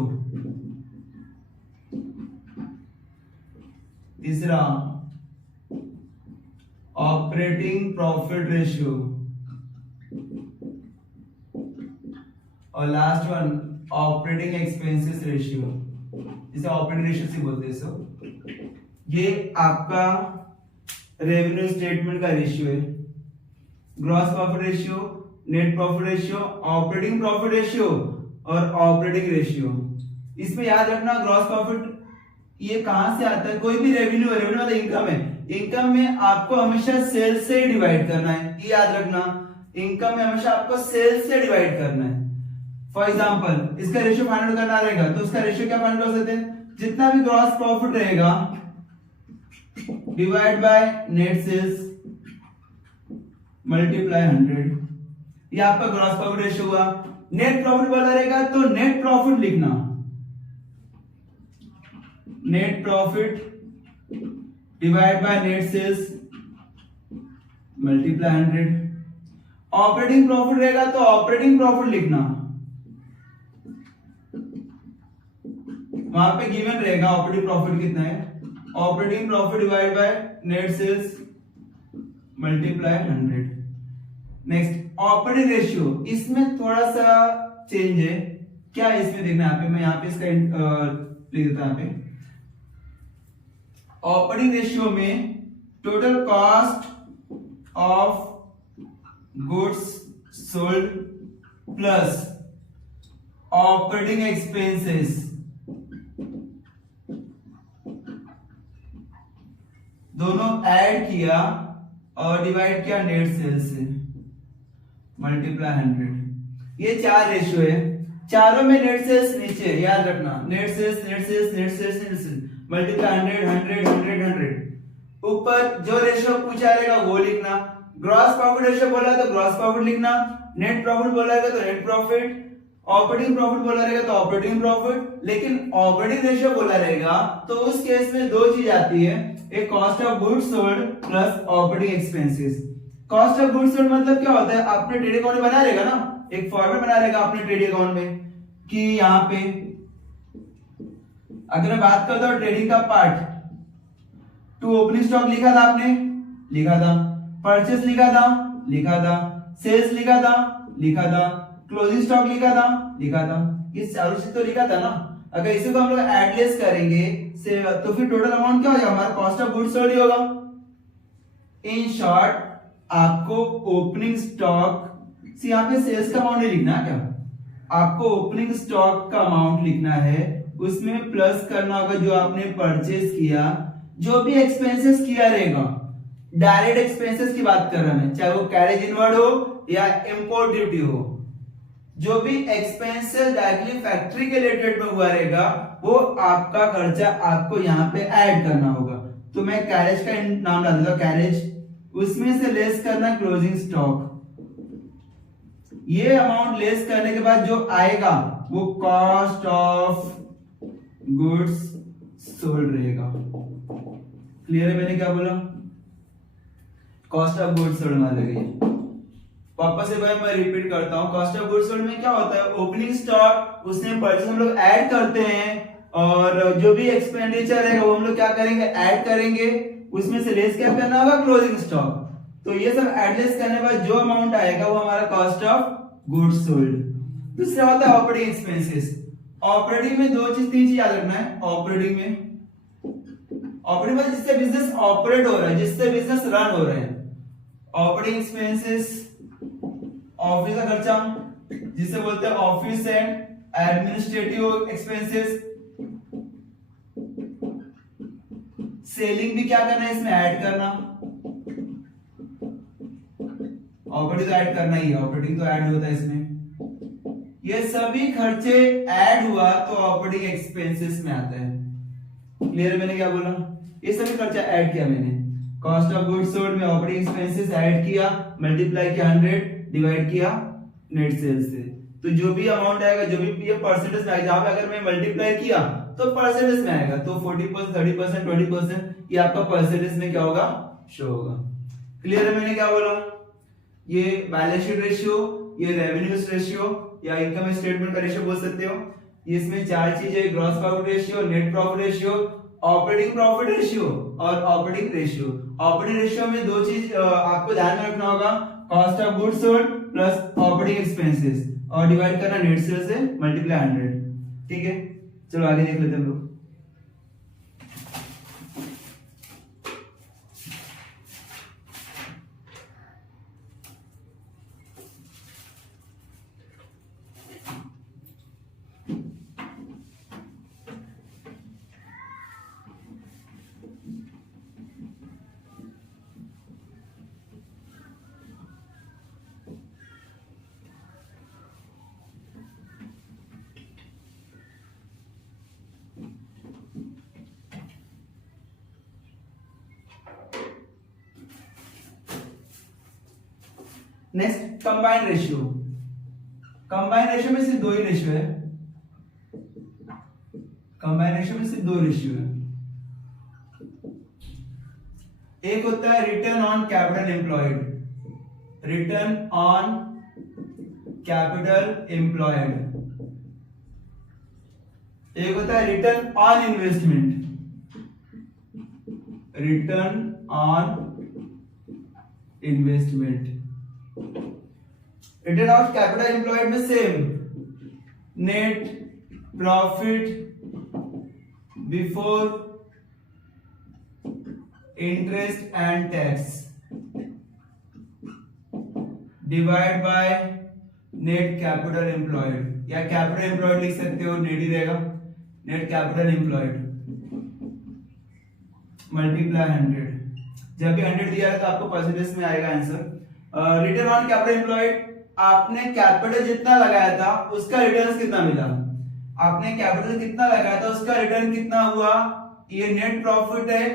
तीसरा ऑपरेटिंग प्रॉफिट रेशियो, और last one operating expenses ratio, जिसे ऑपरेटिंग रेशियो से बोलते हैं। सो ये आपका रेवेन्यू स्टेटमेंट का रेशियो है। Gross profit ratio, net profit ratio, operating profit ratio और ऑपरेटिंग रेशियो। इसमें याद रखना ग्रॉस प्रॉफिट ये कहां से आता है, कोई भी रेवेन्यू है, रेवेन्यू मतलब इनकम है, इनकम में आपको हमेशा सेल्स से ही डिवाइड करना है, ये याद रखना। इनकम में हमेशा आपको सेल्स से डिवाइड करना है। फॉर एग्जांपल इसका रेशियो फाइंड आउट करना रहेगा तो उसका रेशियो क्या फाइंड कर सकते हैं, जितना भी ग्रॉस प्रॉफिट रहेगा divide by net sales multiply 100, ये आपका ग्रॉस प्रॉफिट रेशियो हुआ। नेट प्रॉफिट बोला रहेगा तो नेट प्रॉफिट लिखना, net profit divide by net sales multiply 100। Operating profit रहेगा तो ऑपरेटिंग प्रॉफिट लिखना, वहां पे गिवन रहेगा ऑपरेटिंग प्रॉफिट कितना है, operating profit divide by net sales multiply 100। Next operating ratio, इसमें थोड़ा सा चेंज है, क्या है इसमें देखना, यहाँ पे मैं यहाँ पे इसका लिख देता यहाँ पे। ऑपरेटिंग रेशियो में total cost of goods sold plus operating expenses, दोनों ऐड किया और डिवाइड किया नेट सेल्स से मल्टीप्लाई 100। ये चार रेशियो है, चारों में नेट सेल्स नीचे, याद रखना net sales net sales net sales net sales multiply 100 100 100 100। ऊपर जो रेशियो पूछा रहेगा वो लिखना। ग्रॉस प्रॉफिट रेशियो बोला है तो ग्रॉस प्रॉफिट लिखना, नेट प्रॉफिट बोला है तो नेट प्रॉफिट, ऑपरेटिंग प्रॉफिट बोला रहेगा तो ऑपरेटिंग प्रॉफिट। लेकिन ऑपरेटिंग रेशियो बोला रहेगा तो उस केस में दो चीज आती है, एक cost of goods sold plus operating expenses. Cost of goods sold मतलब क्या होता है, आपने ट्रेड अकाउंट बना रहेगा ना, एक फॉर्मेट बना रहेगा आपने ट्रेड अकाउंट में कि यहाँ पे अगर मैं बात करता हूँ ट्रेडिंग का पार्ट, टू ओपनिंग स्टॉक लिखा था आपने, लिखा था, परचेस लिखा था, लिखा था, सेल्स लिखा था, लिखा था, क्लोजिंग स्टॉक लिखा था, लिखा था, ये चारों चीज तो लिखा था ना। अगर इसी को हम लोग एडलेस करेंगे से तो फिर टोटल अमाउंट क्या हो जाएगा, हमारा कॉस्ट ऑफ गुड्स सोल्ड ही होगा। इन शॉर्ट आपको ओपनिंग स्टॉक से यहाँ पे सेल्स का अमाउंट नहीं लिखना है, क्या आपको ओपनिंग स्टॉक का अमाउंट लिखना है, उसमें प्लस करना होगा जो आपने परचेस किया, जो भी एक्सपेंसेस किया रहेगा, डायरेक्ट एक्सपेंसेस की बात कर रहा मैं, चाहे वो कैरेज इनवर्ड हो या इंपोर्ट ड्यूटी हो, जो भी एक्सपेंसेस डायरेक्टली फैक्ट्री के रिलेटेड में हुआ रहेगा वो आपका खर्चा आपको यहाँ पे ऐड करना होगा। तो मैं कैरेज का नाम डाल दूंगा कैरेज, उसमें से लेस करना क्लोजिंग स्टॉक। ये अमाउंट लेस करने के बाद जो आएगा वो कॉस्ट ऑफ गुड्स सोल्ड रहेगा। क्लियर है मैंने क्या बोला, कॉस्ट ऑफ गुड्स सोल्ड मान लेंगे। वापस से भाई मैं रिपीट करता हूं, कॉस्ट ऑफ गुड्स सोल्ड में क्या होता है, ओपनिंग स्टॉक उसमें परचेस हम लोग ऐड करते हैं और जो भी एक्सपेंडिचर है वो हम लोग क्या करेंगे, ऐड करेंगे, उसमें से लेस क्या करना होगा, क्लोजिंग स्टॉक। तो ये सब एडलेस करने के बाद जो अमाउंट आएगा वो हमारा कॉस्ट ऑफ गुड्स सोल्ड। दूसरा होता है ऑपरेटिंग एक्सपेंसेस। ऑपरेटिंग में दो चीज तीन चीज याद रखना है। ऑपरेटिंग में जिससे बिजनेस ऑपरेट हो रहा है, जिससे बिजनेस रन हो रहे हैं। ऑपरेटिंग एक्सपेंसेस ऑफिस का खर्चा, जिसे बोलते हैं office and administrative expenses. Selling भी क्या करना है, इसमें ऐड करना। ऑपरेटिंग तो ऐड करना ही है, ऑपरेटिंग तो ऐड होता है इसमें। ये सभी खर्चे ऐड हुआ तो ऑपरेटिंग एक्सपेंसेस में आता है। क्लियर मैंने क्या बोला, ये सभी खर्चा ऐड किया मैंने, कॉस्ट ऑफ गुड्स सोल्ड में ऑपरेटिंग एक्सपेंसेस ऐड किया, मल्टीप्लाई किया 100, डिवाइड किया नेट सेल्स से। तो जो भी अमाउंट आएगा, जो भी ये परसेंटेज में आएगा, जहां पे अगर मैं मल्टीप्लाई किया तो परसेंटेज में आएगा, तो 40%, 30%, 20% ये आपका परसेंटेज में क्या होगा, शो होगा। क्लियर है मैंने क्या बोला, ये बैलेंस शीट रेशियो, ये रेवेन्यूज रेशियो या इनकम स्टेटमेंट का रेशियो बोल सकते हो। इसमें चार चीजें, gross profit ratio, net profit ratio, operating profit ratio और ऑपरेटिंग रेशियो। ऑपरेटिंग रेशियो में दो चीज आपको ध्यान में रखना होगा, cost of goods sold plus operating expenses, और डिवाइड करना नेट सेल से मल्टीप्लाई 100। ठीक है, चलो आगे देख लेते हैं हम लोग। Next combined ratio. Combined ratio में सिर्फ दो ही रेशियो है। कंबाइंड रेशियो में सिर्फ दो रेशियो है। एक होता है return on capital employed, return on capital employed. एक होता है return on investment, return on investment. Return of capital employed में same, net profit before interest and tax divide by net capital employed, या capital employed लिख सकते हो, net ही रहेगा, net capital employed multiply 100। जब भी 100 दिया है तो आपको परसेंटेज में आएगा answer. Return on capital employed, आपने कैपिटल जितना लगाया था उसका रिटर्न कितना मिला, आपने कैपिटल कितना लगाया था उसका रिटर्न कितना हुआ, ये नेट प्रॉफिट है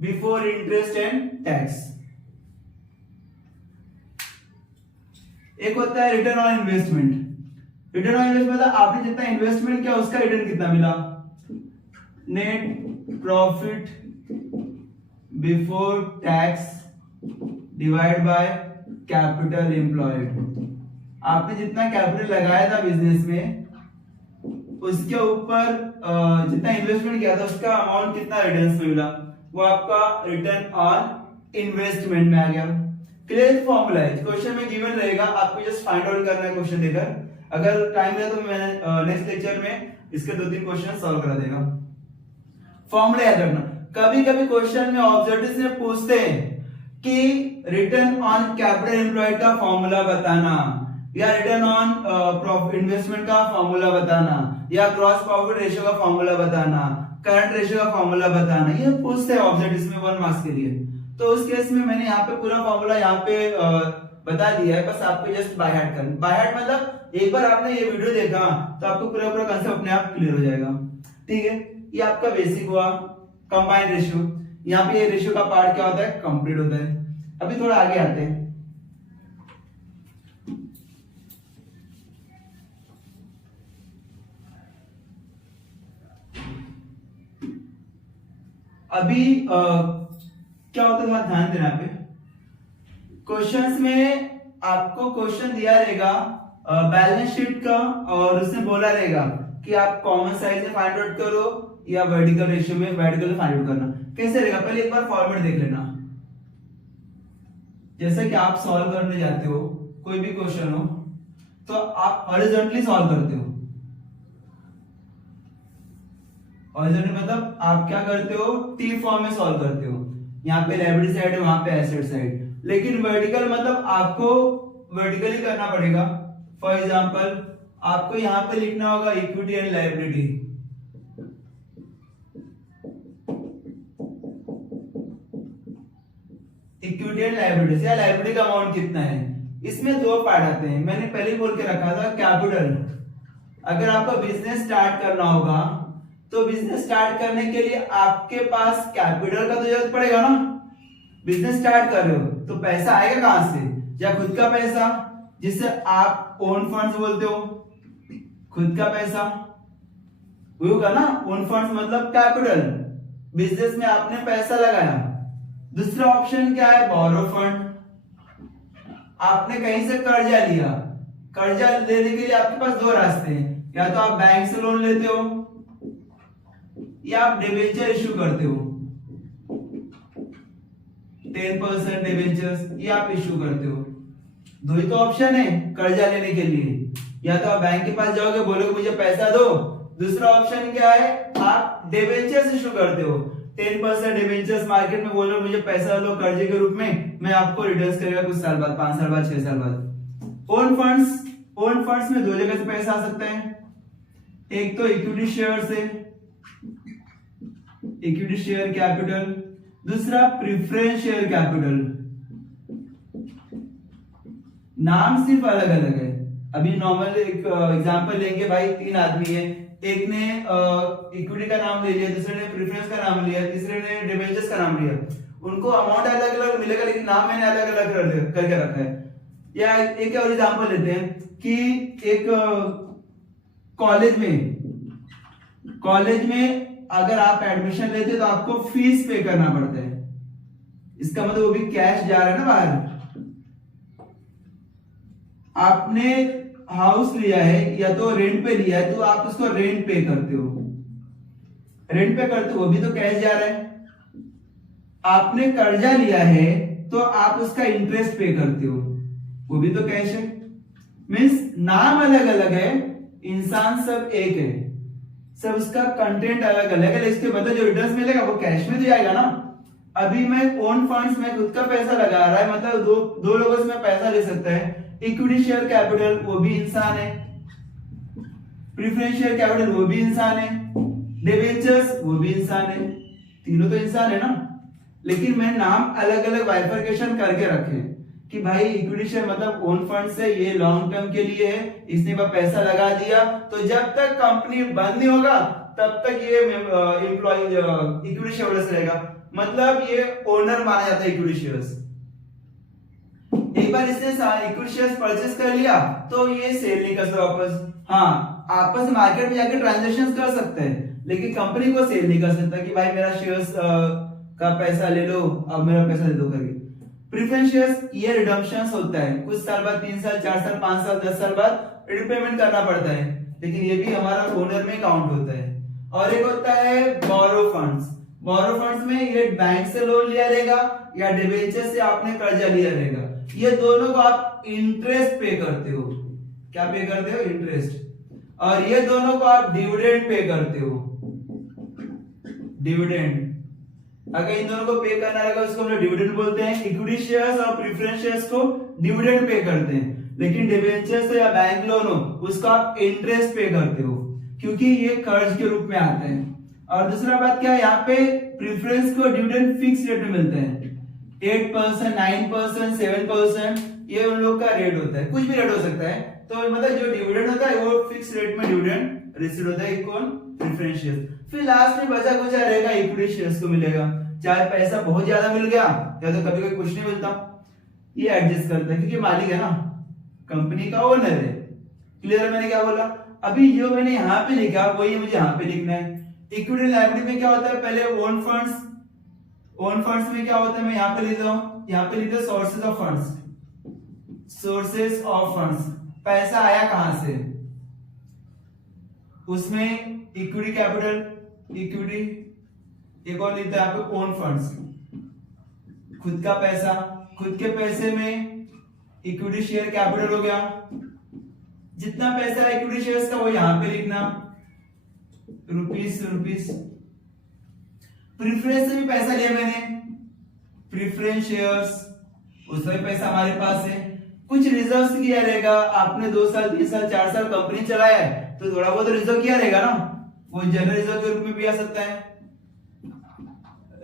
बिफोर इंटरेस्ट एंड टैक्स। एक होता है return on investment. Return on investment मतलब आपने जितना इन्वेस्टमेंट किया उसका रिटर्न कितना मिला, net profit before tax divide by capital employed. आपने जितना कैपिटल लगाया था बिजनेस में उसके ऊपर जितना इन्वेस्टमेंट किया था उसका अमाउंट कितना रिटर्न्स में मिला, वो आपका रिटर्न ऑन इन्वेस्टमेंट में आ गया। क्लियर फॉर्मूला है, क्वेश्चन में गिवन रहेगा, आपको जस्ट फाइंड आउट करना है क्वेश्चन देकर। अगर टाइम है तो मैं नेक्स्ट लेक्चर में इसके 2-3 क्वेश्चन सॉल्व करा देगा। फॉर्मूला याद रखना, कभी कभी क्वेश्चन में ऑब्जेक्टिव्स में पूछते हैं कि रिटर्न ऑन कैपिटल एम्प्लॉयड का फॉर्मूला बताना, या रिटर्न ऑन इन्वेस्टमेंट का फॉर्मूला बताना, या क्रॉस प्रॉफिट रेशियो का फॉर्मूला बताना, करंट रेशियो का फॉर्मूला बताना, ये पूछते हैं ऑब्जेक्टिव्स में 1 मार्क्स के लिए। तो उस केस में मैंने यहाँ पे पूरा फॉर्मूला यहाँ पे बता दिया है, बस आपको जस्ट बाय हार्ट करना। बाय हार्ट मतलब एक बार आपने ये वीडियो देखा तो आपको पूरा पूरा कंसेप्ट अपने आप क्लियर हो जाएगा। ठीक है, ये आपका बेसिक हुआ कंबाइंड रेशियो। यहाँ पे ये रेशियो का पार्ट क्या होता है, कंप्लीट होता है। अभी थोड़ा आगे आते हैं। अभी क्या होता है, थोड़ा ध्यान देना पे। क्वेश्चंस में आपको क्वेश्चन दिया रहेगा बैलेंस शीट का, और उसने बोला रहेगा कि आप कॉमन साइज में फाइंड आउट करो या वर्टिकल रेशियो में वर्टिकल में फाइंड आउट करना। कैसे रहेगा, पहले एक बार फॉर्मेट देख लेना। जैसे कि आप सॉल्व करने जाते हो कोई भी क्वेश्चन हो तो आप हॉरिजॉन्टली सॉल्व करते हो। हॉरिजॉन्टली मतलब आप क्या करते हो, टी फॉर्म में सॉल्व करते हो। यहाँ पे लायबिलिटी साइड है, वहां पे एसेट साइड। लेकिन वर्टिकल मतलब आपको वर्टिकली करना पड़ेगा। फॉर एग्जांपल आपको यहाँ पे लिखना होगा equity and liability. Equity and liability, या लायबिलिटी का अमाउंट कितना है। इसमें 2 पार्ट आते हैं, मैंने पहले ही बोल के रखा था। कैपिटल, अगर आपको बिजनेस स्टार्ट करना होगा तो बिजनेस स्टार्ट करने के लिए आपके पास कैपिटल का तो जरूरत पड़ेगा ना। बिजनेस स्टार्ट कर रहे हो तो पैसा आएगा कहां से, या खुद का पैसा जिससे आप ओन फंड्स बोलते हो, खुद का पैसा होगा ना। ओन फंड्स मतलब कैपिटल, बिजनेस में आपने पैसा लगाया। दूसरा ऑप्शन क्या है, बोरो फंड। आपने कहीं से कर्जा लिया, कर्जा लेने के लिए आपके पास 2 रास्ते हैं, या तो आप बैंक से लोन लेते हो या आप डिबेंचर इश्यू करते हो। 10% डिबेंचर्स ये आप इश्यू करते हो। 2 ही तो ऑप्शन है कर्जा लेने के लिए, या तो आप बैंक के पास जाओगे, बोलोगे मुझे पैसा दो। दूसरा ऑप्शन क्या है, आप डिबेंचर्स इशू करते हो, 10% डिबेंचर्स मार्केट में बोलो मुझे पैसा दो कर्जे के रूप में, मैं आपको रिटर्न करेगा कुछ साल बाद, 5 साल बाद, 6 साल बाद। ओन फंड्स में दो जगह से पैसा आ सकता है, एक तो इक्विटी शेयर से, इक्विटी शेयर कैपिटल, दूसरा प्रेफरेंस शेयर कैपिटल। नाम सिर्फ अलग अलग है। अभी नॉर्मल एक एग्जांपल लेंगे भाई, 3 आदमी है, एक ने इक्विटी का नाम ले लिया, दूसरे ने प्रेफरेंस का नाम लिया, तीसरे ने डिबेंचर्स का नाम लिया। उनको अमाउंट अलग अलग मिलेगा लेकिन नाम मैंने अलग अलग करके रखा है। या एक और एग्जांपल लेते हैं कि एक कॉलेज में अगर आप एडमिशन लेते हो तो आपको फीस पे करना पड़ता है, इसका मतलब वो भी कैश जा रहा है ना बाहर। आपने हाउस लिया है या तो रेंट पे लिया है तो आप उसको रेंट पे करते हो, वो भी तो कैश जा रहा है। आपने कर्जा लिया है तो आप उसका इंटरेस्ट पे करते हो, वो भी तो कैश है। मीन्स नाम अलग अलग है, इंसान सब एक है, सब उसका कंटेंट अलग अलग है, इसके मतलब जो रिटर्न मिलेगा वो कैश में तो जाएगा ना। अभी मैं ओन फंड्स में खुद का पैसा लगा रहा है, मतलब दो लोगों से मैं पैसा ले सकता है। इक्विटी शेयर कैपिटल वो भी इंसान है, प्रेफरेंस शेयर कैपिटल वो भी इंसान है, डिबेंचर्स वो भी इंसान है, तीनों तो इंसान है ना। लेकिन मैं नाम अलग अलग बाइफरकेशन करके रखे कि भाई इक्विटी शेयर मतलब ओन फंड से, ये लॉन्ग टर्म के लिए है, इसने पैसा लगा दिया तो जब तक कंपनी बंद नहीं होगा तब तक ये एम्प्लॉय इक्विटी शेयर्स रहेगा, मतलब ये ओनर माना जाता है इक्विटी शेयर्स। एक बार इसने इक्विटी शेयर्स परचेस कर लिया तो ये सेल नहीं कर सकता वापस। हाँ, आपस में मार्केट में जाकर ट्रांजैक्शंस कर सकते हैं लेकिन कंपनी को सेल नहीं कर सकता कि भाई मेरा शेयर्स का पैसा ले लो, अब मेरा पैसा दे दो करके। प्रेफरेंस शेयर्स ये रिडम्पशंस होता है, कुछ साल बाद, 3 साल, 4 साल, 5 साल, 10 साल बाद रिपेमेंट करना पड़ता है, लेकिन ये भी हमारा ओनर में काउंट होता है। और एक होता है बोरो फंड्स। बोरो फंड्स में ये बैंक से लोन लिया रहेगा या डिबेंचर से आपने कर्जा लिया रहेगा, ये दोनों को आप इंटरेस्ट पे करते हो। क्या पे करते हो? इंटरेस्ट। और ये दोनों को आप डिविडेंड पे करते हो, डिविडेंड। अगर इन दोनों को पे करना रहेगा उसको हम लोग डिविडेंड बोलते हैं। इक्विटी शेयर्स और प्रेफरेंस शेयर्स को डिविडेंड पे करते हैं, लेकिन डिबेंचर्स या बैंक लोन हो उसको आप इंटरेस्ट पे करते हो क्योंकि ये कर्ज के रूप में आता है। और दूसरा बात क्या है, यहाँ पे प्रेफरेंस को डिविडेंड फिक्स रेट में मिलता है, 8%, 9%, 7%, ये उन लोग का रेट होता है, कुछ भी रेट हो सकता है। तो मतलब जो डिविडेंड होता है वो फिक्स रेट में डिविडेंड रिसीव होता है, कौन? Preference shares. फिर लास्ट में बचा कुछ रहेगा इक्विटी शेयर्स को मिलेगा, चाहे पैसा बहुत ज्यादा मिल गया या तो कभी कोई कुछ नहीं मिलता, ये एडजस्ट करता है क्योंकि मालिक है ना, कंपनी का ओनर है। क्लियर है मैंने क्या बोला? अभी जो मैंने यहाँ पे लिखा वही मुझे यहाँ पे लिखना है। इक्विटी लायबिलिटी में क्या होता है, पहले ओन फंड्स में क्या होता है, मैं यहाँ पे लिखता हूँ, यहाँ पे लिखता हूँ sources of funds. Sources of funds, पैसा आया कहां से, उसमें इक्विटी कैपिटल, इक्विटी। एक और लिखता है यहाँ पे ओन फंड्स, खुद का पैसा, खुद के पैसे में इक्विटी शेयर कैपिटल हो गया, जितना पैसा है इक्विटी शेयर्स का वो यहां पे लिखना, रुपीस। प्रेफरेंस से भी पैसा लिया मैंने, प्रेफरेंस शेयर्स, उसमें पैसा हमारे पास है। कुछ रिजर्व किया रहेगा, आपने 2 साल, 3 साल, 4 साल कंपनी चलाया है तो थोड़ा बहुत रिजर्व किया रहेगा ना, वो जनरल रिजर्व के रूप में भी आ सकता है।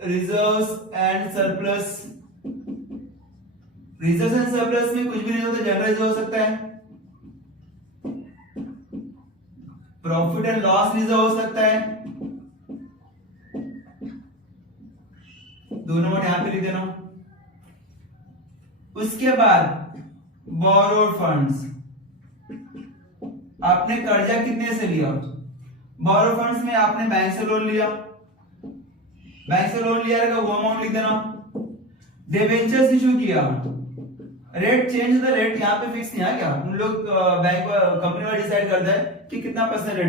Reserves and surplus, reserves and surplus में कुछ भी नहीं होता, जनरल रिजर्व हो सकता है। प्रॉफिट एंड लॉस रिजर्व हो सकता है, दोनों वर्ड यहां पे लिख देना। उसके बाद बोरोड फंड्स, आपने कर्जा कितने से लिया, बोरो फंड्स में आपने बैंक से लोन लिया, रहेगा वो अमाउंट लिख देना। डिबेंचर्स इशू किया, रेट चेंज होता है, रेट यहाँ पे फिक्स नहीं है क्या, उन लोग बैंक कंपनी वाला डिसाइड करता है कि कितना परसेंट रेट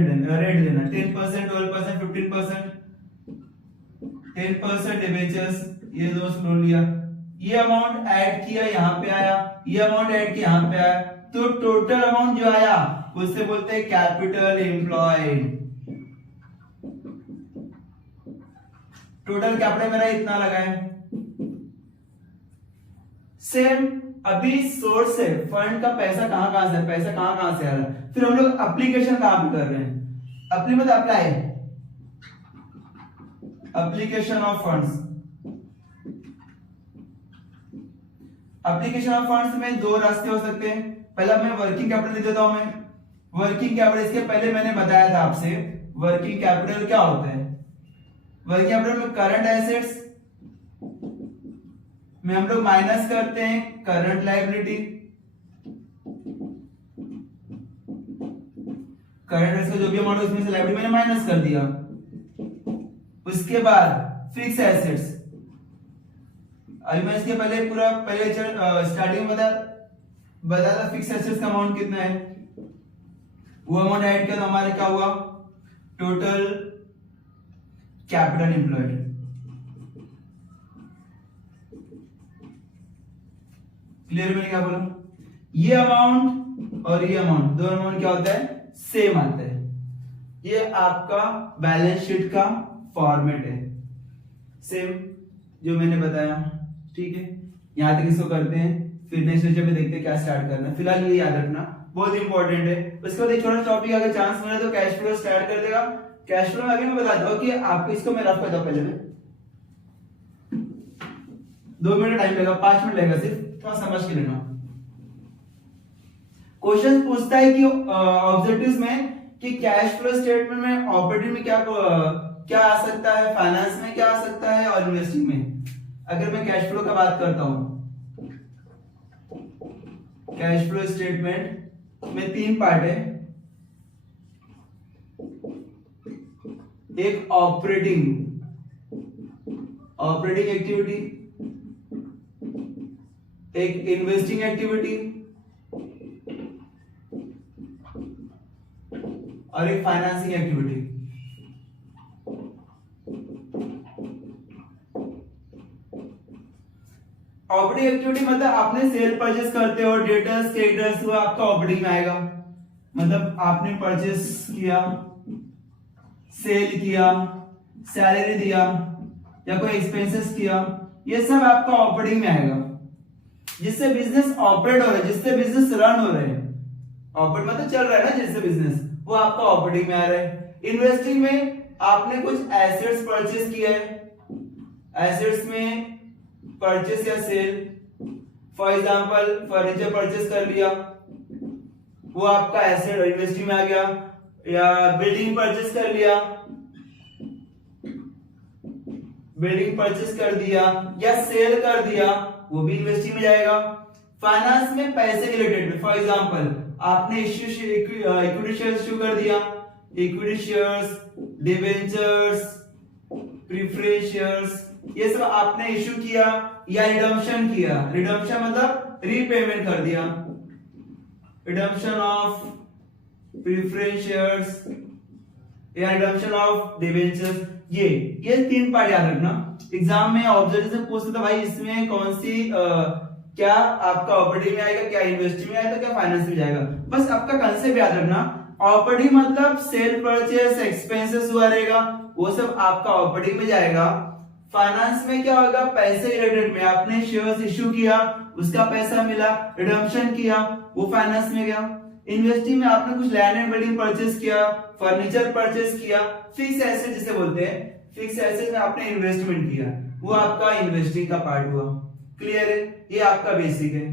देना, 10%, 12%, 15%, 10% डिबेंचर्स, ये दोनों लोन लिया, ये अमाउंट ऐड किया यहाँ पे आया, ये अमाउंट ऐड किया यहाँ पे आया, तो टोटल अमाउंट जो आया उससे बोलते हैं कैपिटल एम्प्लॉयड। टोटल कैपिटल मेरा इतना लगा है। सेम अभी सोर्स है, फंड का पैसा कहां से है, पैसा कहां से आ रहा है, फिर हम लोग एप्लीकेशन कहां पे कर रहे हैं, apply, application of funds. Application of funds में दो रास्ते हो सकते हैं। पहला मैं वर्किंग कैपिटल लिख देता हूं। मैं वर्किंग कैपिटल, इसके पहले मैंने बताया था आपसे वर्किंग कैपिटल क्या होता है। वर्किंग कैपिटल में करंट एसेट्स में हम लोग माइनस करते हैं करंट लायबिलिटी, करंट एसेट्स का जो भी अमाउंट है उसमें से लायबिलिटी मैंने माइनस कर दिया। उसके बाद फिक्स एसेट्स, अभी मैं इसके पहले स्टार्टिंग में बताया था फिक्स एसेट्स का अमाउंट कितना है, वो अमाउंट ऐड किया तो हमारा क्या हुआ, टोटल कैपिटल एम्प्लॉयड। क्लियर, मैंने क्या बोला, ये अमाउंट और ये अमाउंट, दोनों अमाउंट क्या होता है, सेम आता है। ये आपका बैलेंस शीट का फॉर्मेट है, सेम जो मैंने बताया। ठीक है, यहां तक इसको करते हैं, फिर नेक्स्ट लेक्चर में देखते हैं क्या स्टार्ट करना है। फिलहाल ये याद रखना बहुत इंपॉर्टेंट है। उसके बाद एक छोटा टॉपिक अगर चांस मिले तो कैश फ्लो स्टार्ट कर देगा। कैश फ्लो में अभी मैं बता दूं कि आपको इसको मैं रफ करता हूं, पहले में 2 मिनट टाइम लगेगा, 5 मिनट लगेगा सिर्फ, थोड़ा समझ के लेना। क्वेश्चन पूछता है कि ऑब्जेक्टिव्स में कि कैश फ्लो स्टेटमेंट में ऑपरेटिंग में क्या आ सकता है, फाइनेंस में क्या आ सकता है और इन्वेस्टिंग में। अगर मैं कैश फ्लो का बात करता हूं, कैश फ्लो स्टेटमेंट में 3 पार्ट है। एक ऑपरेटिंग एक्टिविटी, एक इन्वेस्टिंग एक्टिविटी और एक फाइनेंसिंग एक्टिविटी। ऑपरेटिंग एक्टिविटी मतलब आपने सेल परचेस करते हो, डेटर्स क्रेडिटर्स, वो आपका ऑपरेटिंग में आएगा। मतलब आपने परचेस किया, सेल किया, सैलरी दिया या कोई एक्सपेंसेस किया, ये सब आपका ऑपरेटिंग में आएगा। जिससे बिजनेस ऑपरेट हो रहा है, जिससे बिजनेस रन हो रहा है, ऑपरेट मतलब चल रहा है ना जिससे बिजनेस, वो आपका ऑपरेटिंग में आ रहा है। इन्वेस्टिंग में आपने कुछ एसेट्स परचेस किया है, एसेट्स में परचेस या sale, for example furniture purchase कर लिया, वो आपका एसेट इन्वेस्टिंग में आ गया। या बिल्डिंग परचेस कर लिया, बिल्डिंग परचेस कर दिया या सेल कर दिया, वो भी इन्वेस्टिंग में जाएगा। फाइनेंस में पैसे रिलेटेड में, फॉर एग्जांपल आपने इक्विटी शेयर इश्यू कर दिया, equity shares, debentures, preference shares, ये सब आपने इश्यू किया या रिडम्पशन किया। रिडम्पशन मतलब रीपेमेंट कर दिया, रिडम्पशन ऑफ प्रेफरेंस शेयर्स या रिडम्पशन ऑफ डिबेंचर्स। ये 3 पार्ट याद रखना। एग्जाम में ऑब्जेक्टिव से पूछते तो भाई इसमें कौन सी क्या आपका ऑपरेटिंग में आएगा, क्या इन्वेस्टिंग में आएगा, क्या फाइनेंस में जाएगा। बस आपका कंसेप्ट याद रखना। ऑपरेटिंग मतलब सेल परचेस एक्सपेंसेस हुआ रहेगा, वो सब आपका ऑपरेटिंग में जाएगा। फाइनेंस में क्या होगा, पैसे रिलेटेड में आपने शेयर्स इश्यू किया, उसका पैसा मिला, रिडम्पशन किया, वो फाइनेंस में गया। इन्वेस्टिंग में आपने कुछ लैंड एंड बिल्डिंग परचेस किया, फर्नीचर परचेस किया, फिक्स एसेट जिसे बोलते हैं, फिक्स एसेट में आपने इन्वेस्टमेंट किया, वो आपका इन्वेस्टिंग का पार्ट हुआ। क्लियर है, ये आपका बेसिक है।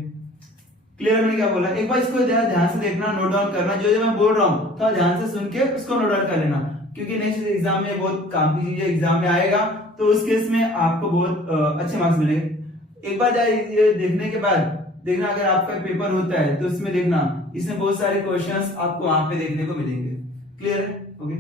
क्लियर, मैंने क्या बोला, एक बार इसको ध्यान से देखना, नोट डाउन करना, जो मैं बोल रहा हूँ तो ध्यान से सुन के उसको नोट डाउन कर लेना, क्योंकि नेक्स्ट एग्जाम में बहुत काम की चीजें एग्जाम में आएगा, तो उस केस में आपको बहुत अच्छे मार्क्स मिलेंगे। एक बार ये देखने के बाद देखना, अगर आपका पेपर होता है तो उसमें देखना, इसमें बहुत सारे क्वेश्चंस आपको वहां पे देखने को मिलेंगे। क्लियर है, ओके।